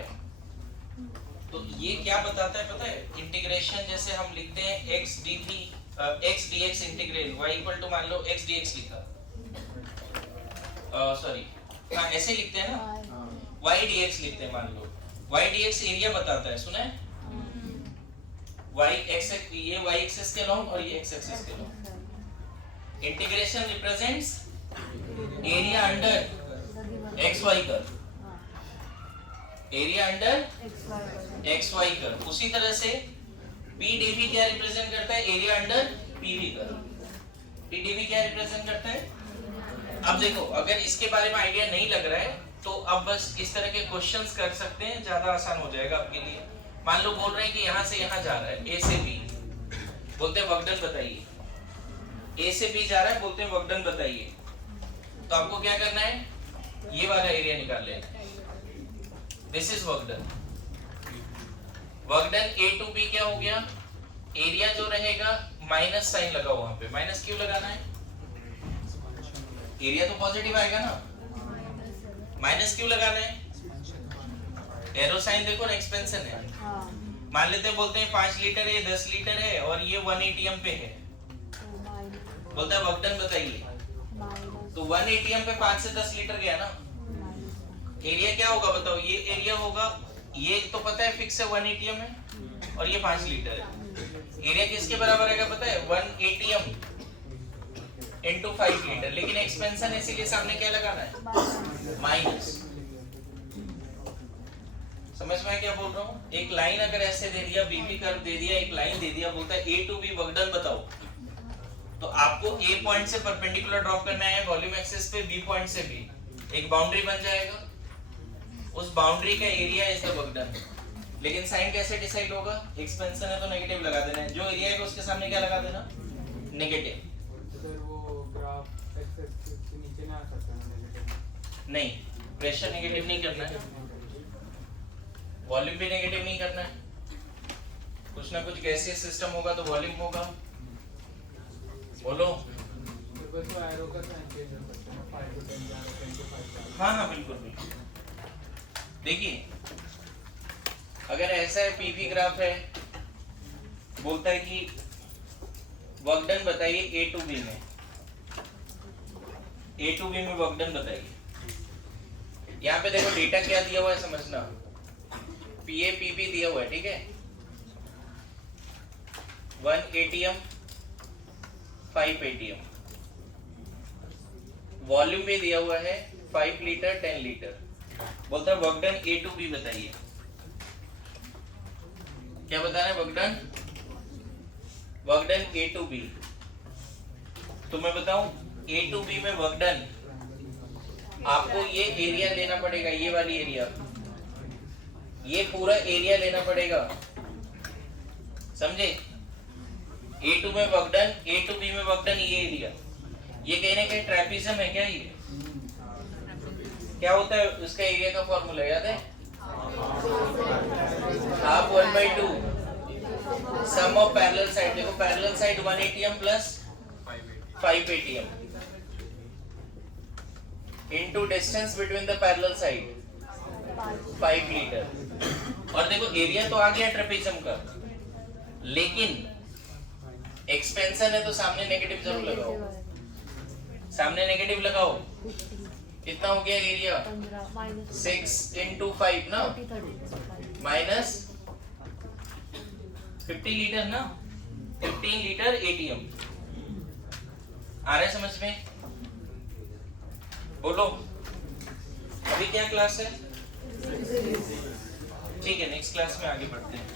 तो ये क्या बताता है पता है, इंटीग्रेशन जैसे हम लिखते हैं x dx integral y equal to मान लो x dx लिखा, सॉरी हाँ ऐसे लिखते हैं ना, y dx लिखते हैं मान लो, y dx एरिया बताता है, सुना है, y x ये y एक्सिस के लॉन्ग और ये x एक्सिस के long. Integration represents area under xy curve, area under xy curve. उसी तरह से pdv क्या रिप्रेजेंट करता है, area under pv curve. pdv क्या रिप्रेजेंट करता है। अब देखो अगर इसके बारे में आइडिया नहीं लग रहा है तो अब बस इस तरह के क्वेश्चंस कर सकते हैं, ज्यादा आसान हो जाएगा आपके लिए। मान लो बोल रहे हैं कि यहाँ से यहाँ जा रहा है, a से b, बोलते हैं वर्क डन बताइए। a से b जा रहा है, बोलते हैं वर्क डन बताइए। तो आपको क्या करना है, ये वाला एरिया निकाल लेना, this is work done. Work done a to b क्या हो गया, एरिया जो रहेगा माइनस साइन लगाओ, वहां पे माइनस क्यों लगाना है, एरिया तो पॉजिटिव आएगा ना, माइनस क्यों लगाना है, एरो साइन देखो ना एक्सपेंशन है। मान लेते हैं बोलते हैं 5 लीटर है, 10 लीटर है और ये 1 एटीएम पे है, बोलता है वर्क डन बताइए। तो 1 एटीएम पे 5 से 10 लीटर गया ना, एरिया क्या होगा बताओ, ये एरिया होगा, ये तो पता है फिक्स है 1 एटीएम है और ये 5 लीटर है। एरिया किसके बराबर आएगा पता है, 1 एटीएम इनटू 5 लीटर, लेकिन एक्सपेंशन है इसीलिए सामने क्या लगाना है, माइनस। समझ में क्या बोल रहा हूँ, एक लाइन अगर ऐसे दे दिया, बीपी कर्व दे दिया, एक लाइन दे दिया, बोलता है a to b work done बताओ, तो आपको a पॉइंट से परपेंडिकुलर ड्रॉप करना है वॉल्यूम एक्सिस पे, b पॉइंट से b, एक बाउंड्री बन जाएगा, उस बाउंड्री का area is the work done. लेकिन साइन कैसे डिसाइड होगा, एक्सपेंशन है तो नेगेटिव लगा देना है, जो एरिया है उसके सामने क्या लगा देना, नेगेटिव। तो सर वो ग्राफ एक्स एक्सिस के नीचे ना आ सकता है नेगेटिव, नहीं, प्रेशर नेगेटिव नहीं करना है, वॉल्यूम भी नेगेटिव नहीं करना है, कुछ ना कुछ गैसियस सिस्टम होगा तो वॉल्यूम होगा, बोलो। बस वो एरो का साइन चेंज हो सकता है, 5 to 10 जा रहा है, 10 to 5 जा रहा है। हाँ हाँ बिल्कुल बिल्कुल। देखिए अगर ऐसा है पीवी ग्राफ है, बोलता है कि वर्क डन बताइए ए टू बी में, ए टू बी में वर्क डन बताइए। यहाँ पे देखो डेटा क्या दिया हुआ है समझना, पीए पीबी दिया हुआ है, ठीक है, 1 एटीएम 5 एटीएम, वॉल्यूम भी दिया हुआ है 5 लीटर 10 लीटर। बोलता है work done A to B बताइए, क्या बताना है? Work done A to B. तो मैं बताऊं ए टू बी में वर्क डन, आपको ये एरिया लेना पड़ेगा, ये वाली एरिया, ये पूरा एरिया लेना पड़ेगा, समझे? ए टू में work done, A to B में वर्क डन, ये एरिया, ये कहीं ना कहीं ट्रेपिज्म है क्या? ये क्या होता है? उसका एरिया का फॉर्मूला याद है? Half 1/2 sum of parallel side. देखो parallel side 1 ATM plus 5 ATM into distance between the parallel side 5 litre. और देखो एरिया तो आ गया ट्रेपेजियम का, लेकिन एक्सपेंशन है तो सामने नेगेटिव जरूर लगाओ, सामने नेगेटिव लगाओ। कितना हो गया एरिया? 6 into 5 ना, माइनस 50 लीटर ना, 15 लीटर ATM। आ रहा है समझ में? बोलो अभी क्या क्लास है? ठीक है, नेक्स्ट क्लास में आगे बढ़ते हैं।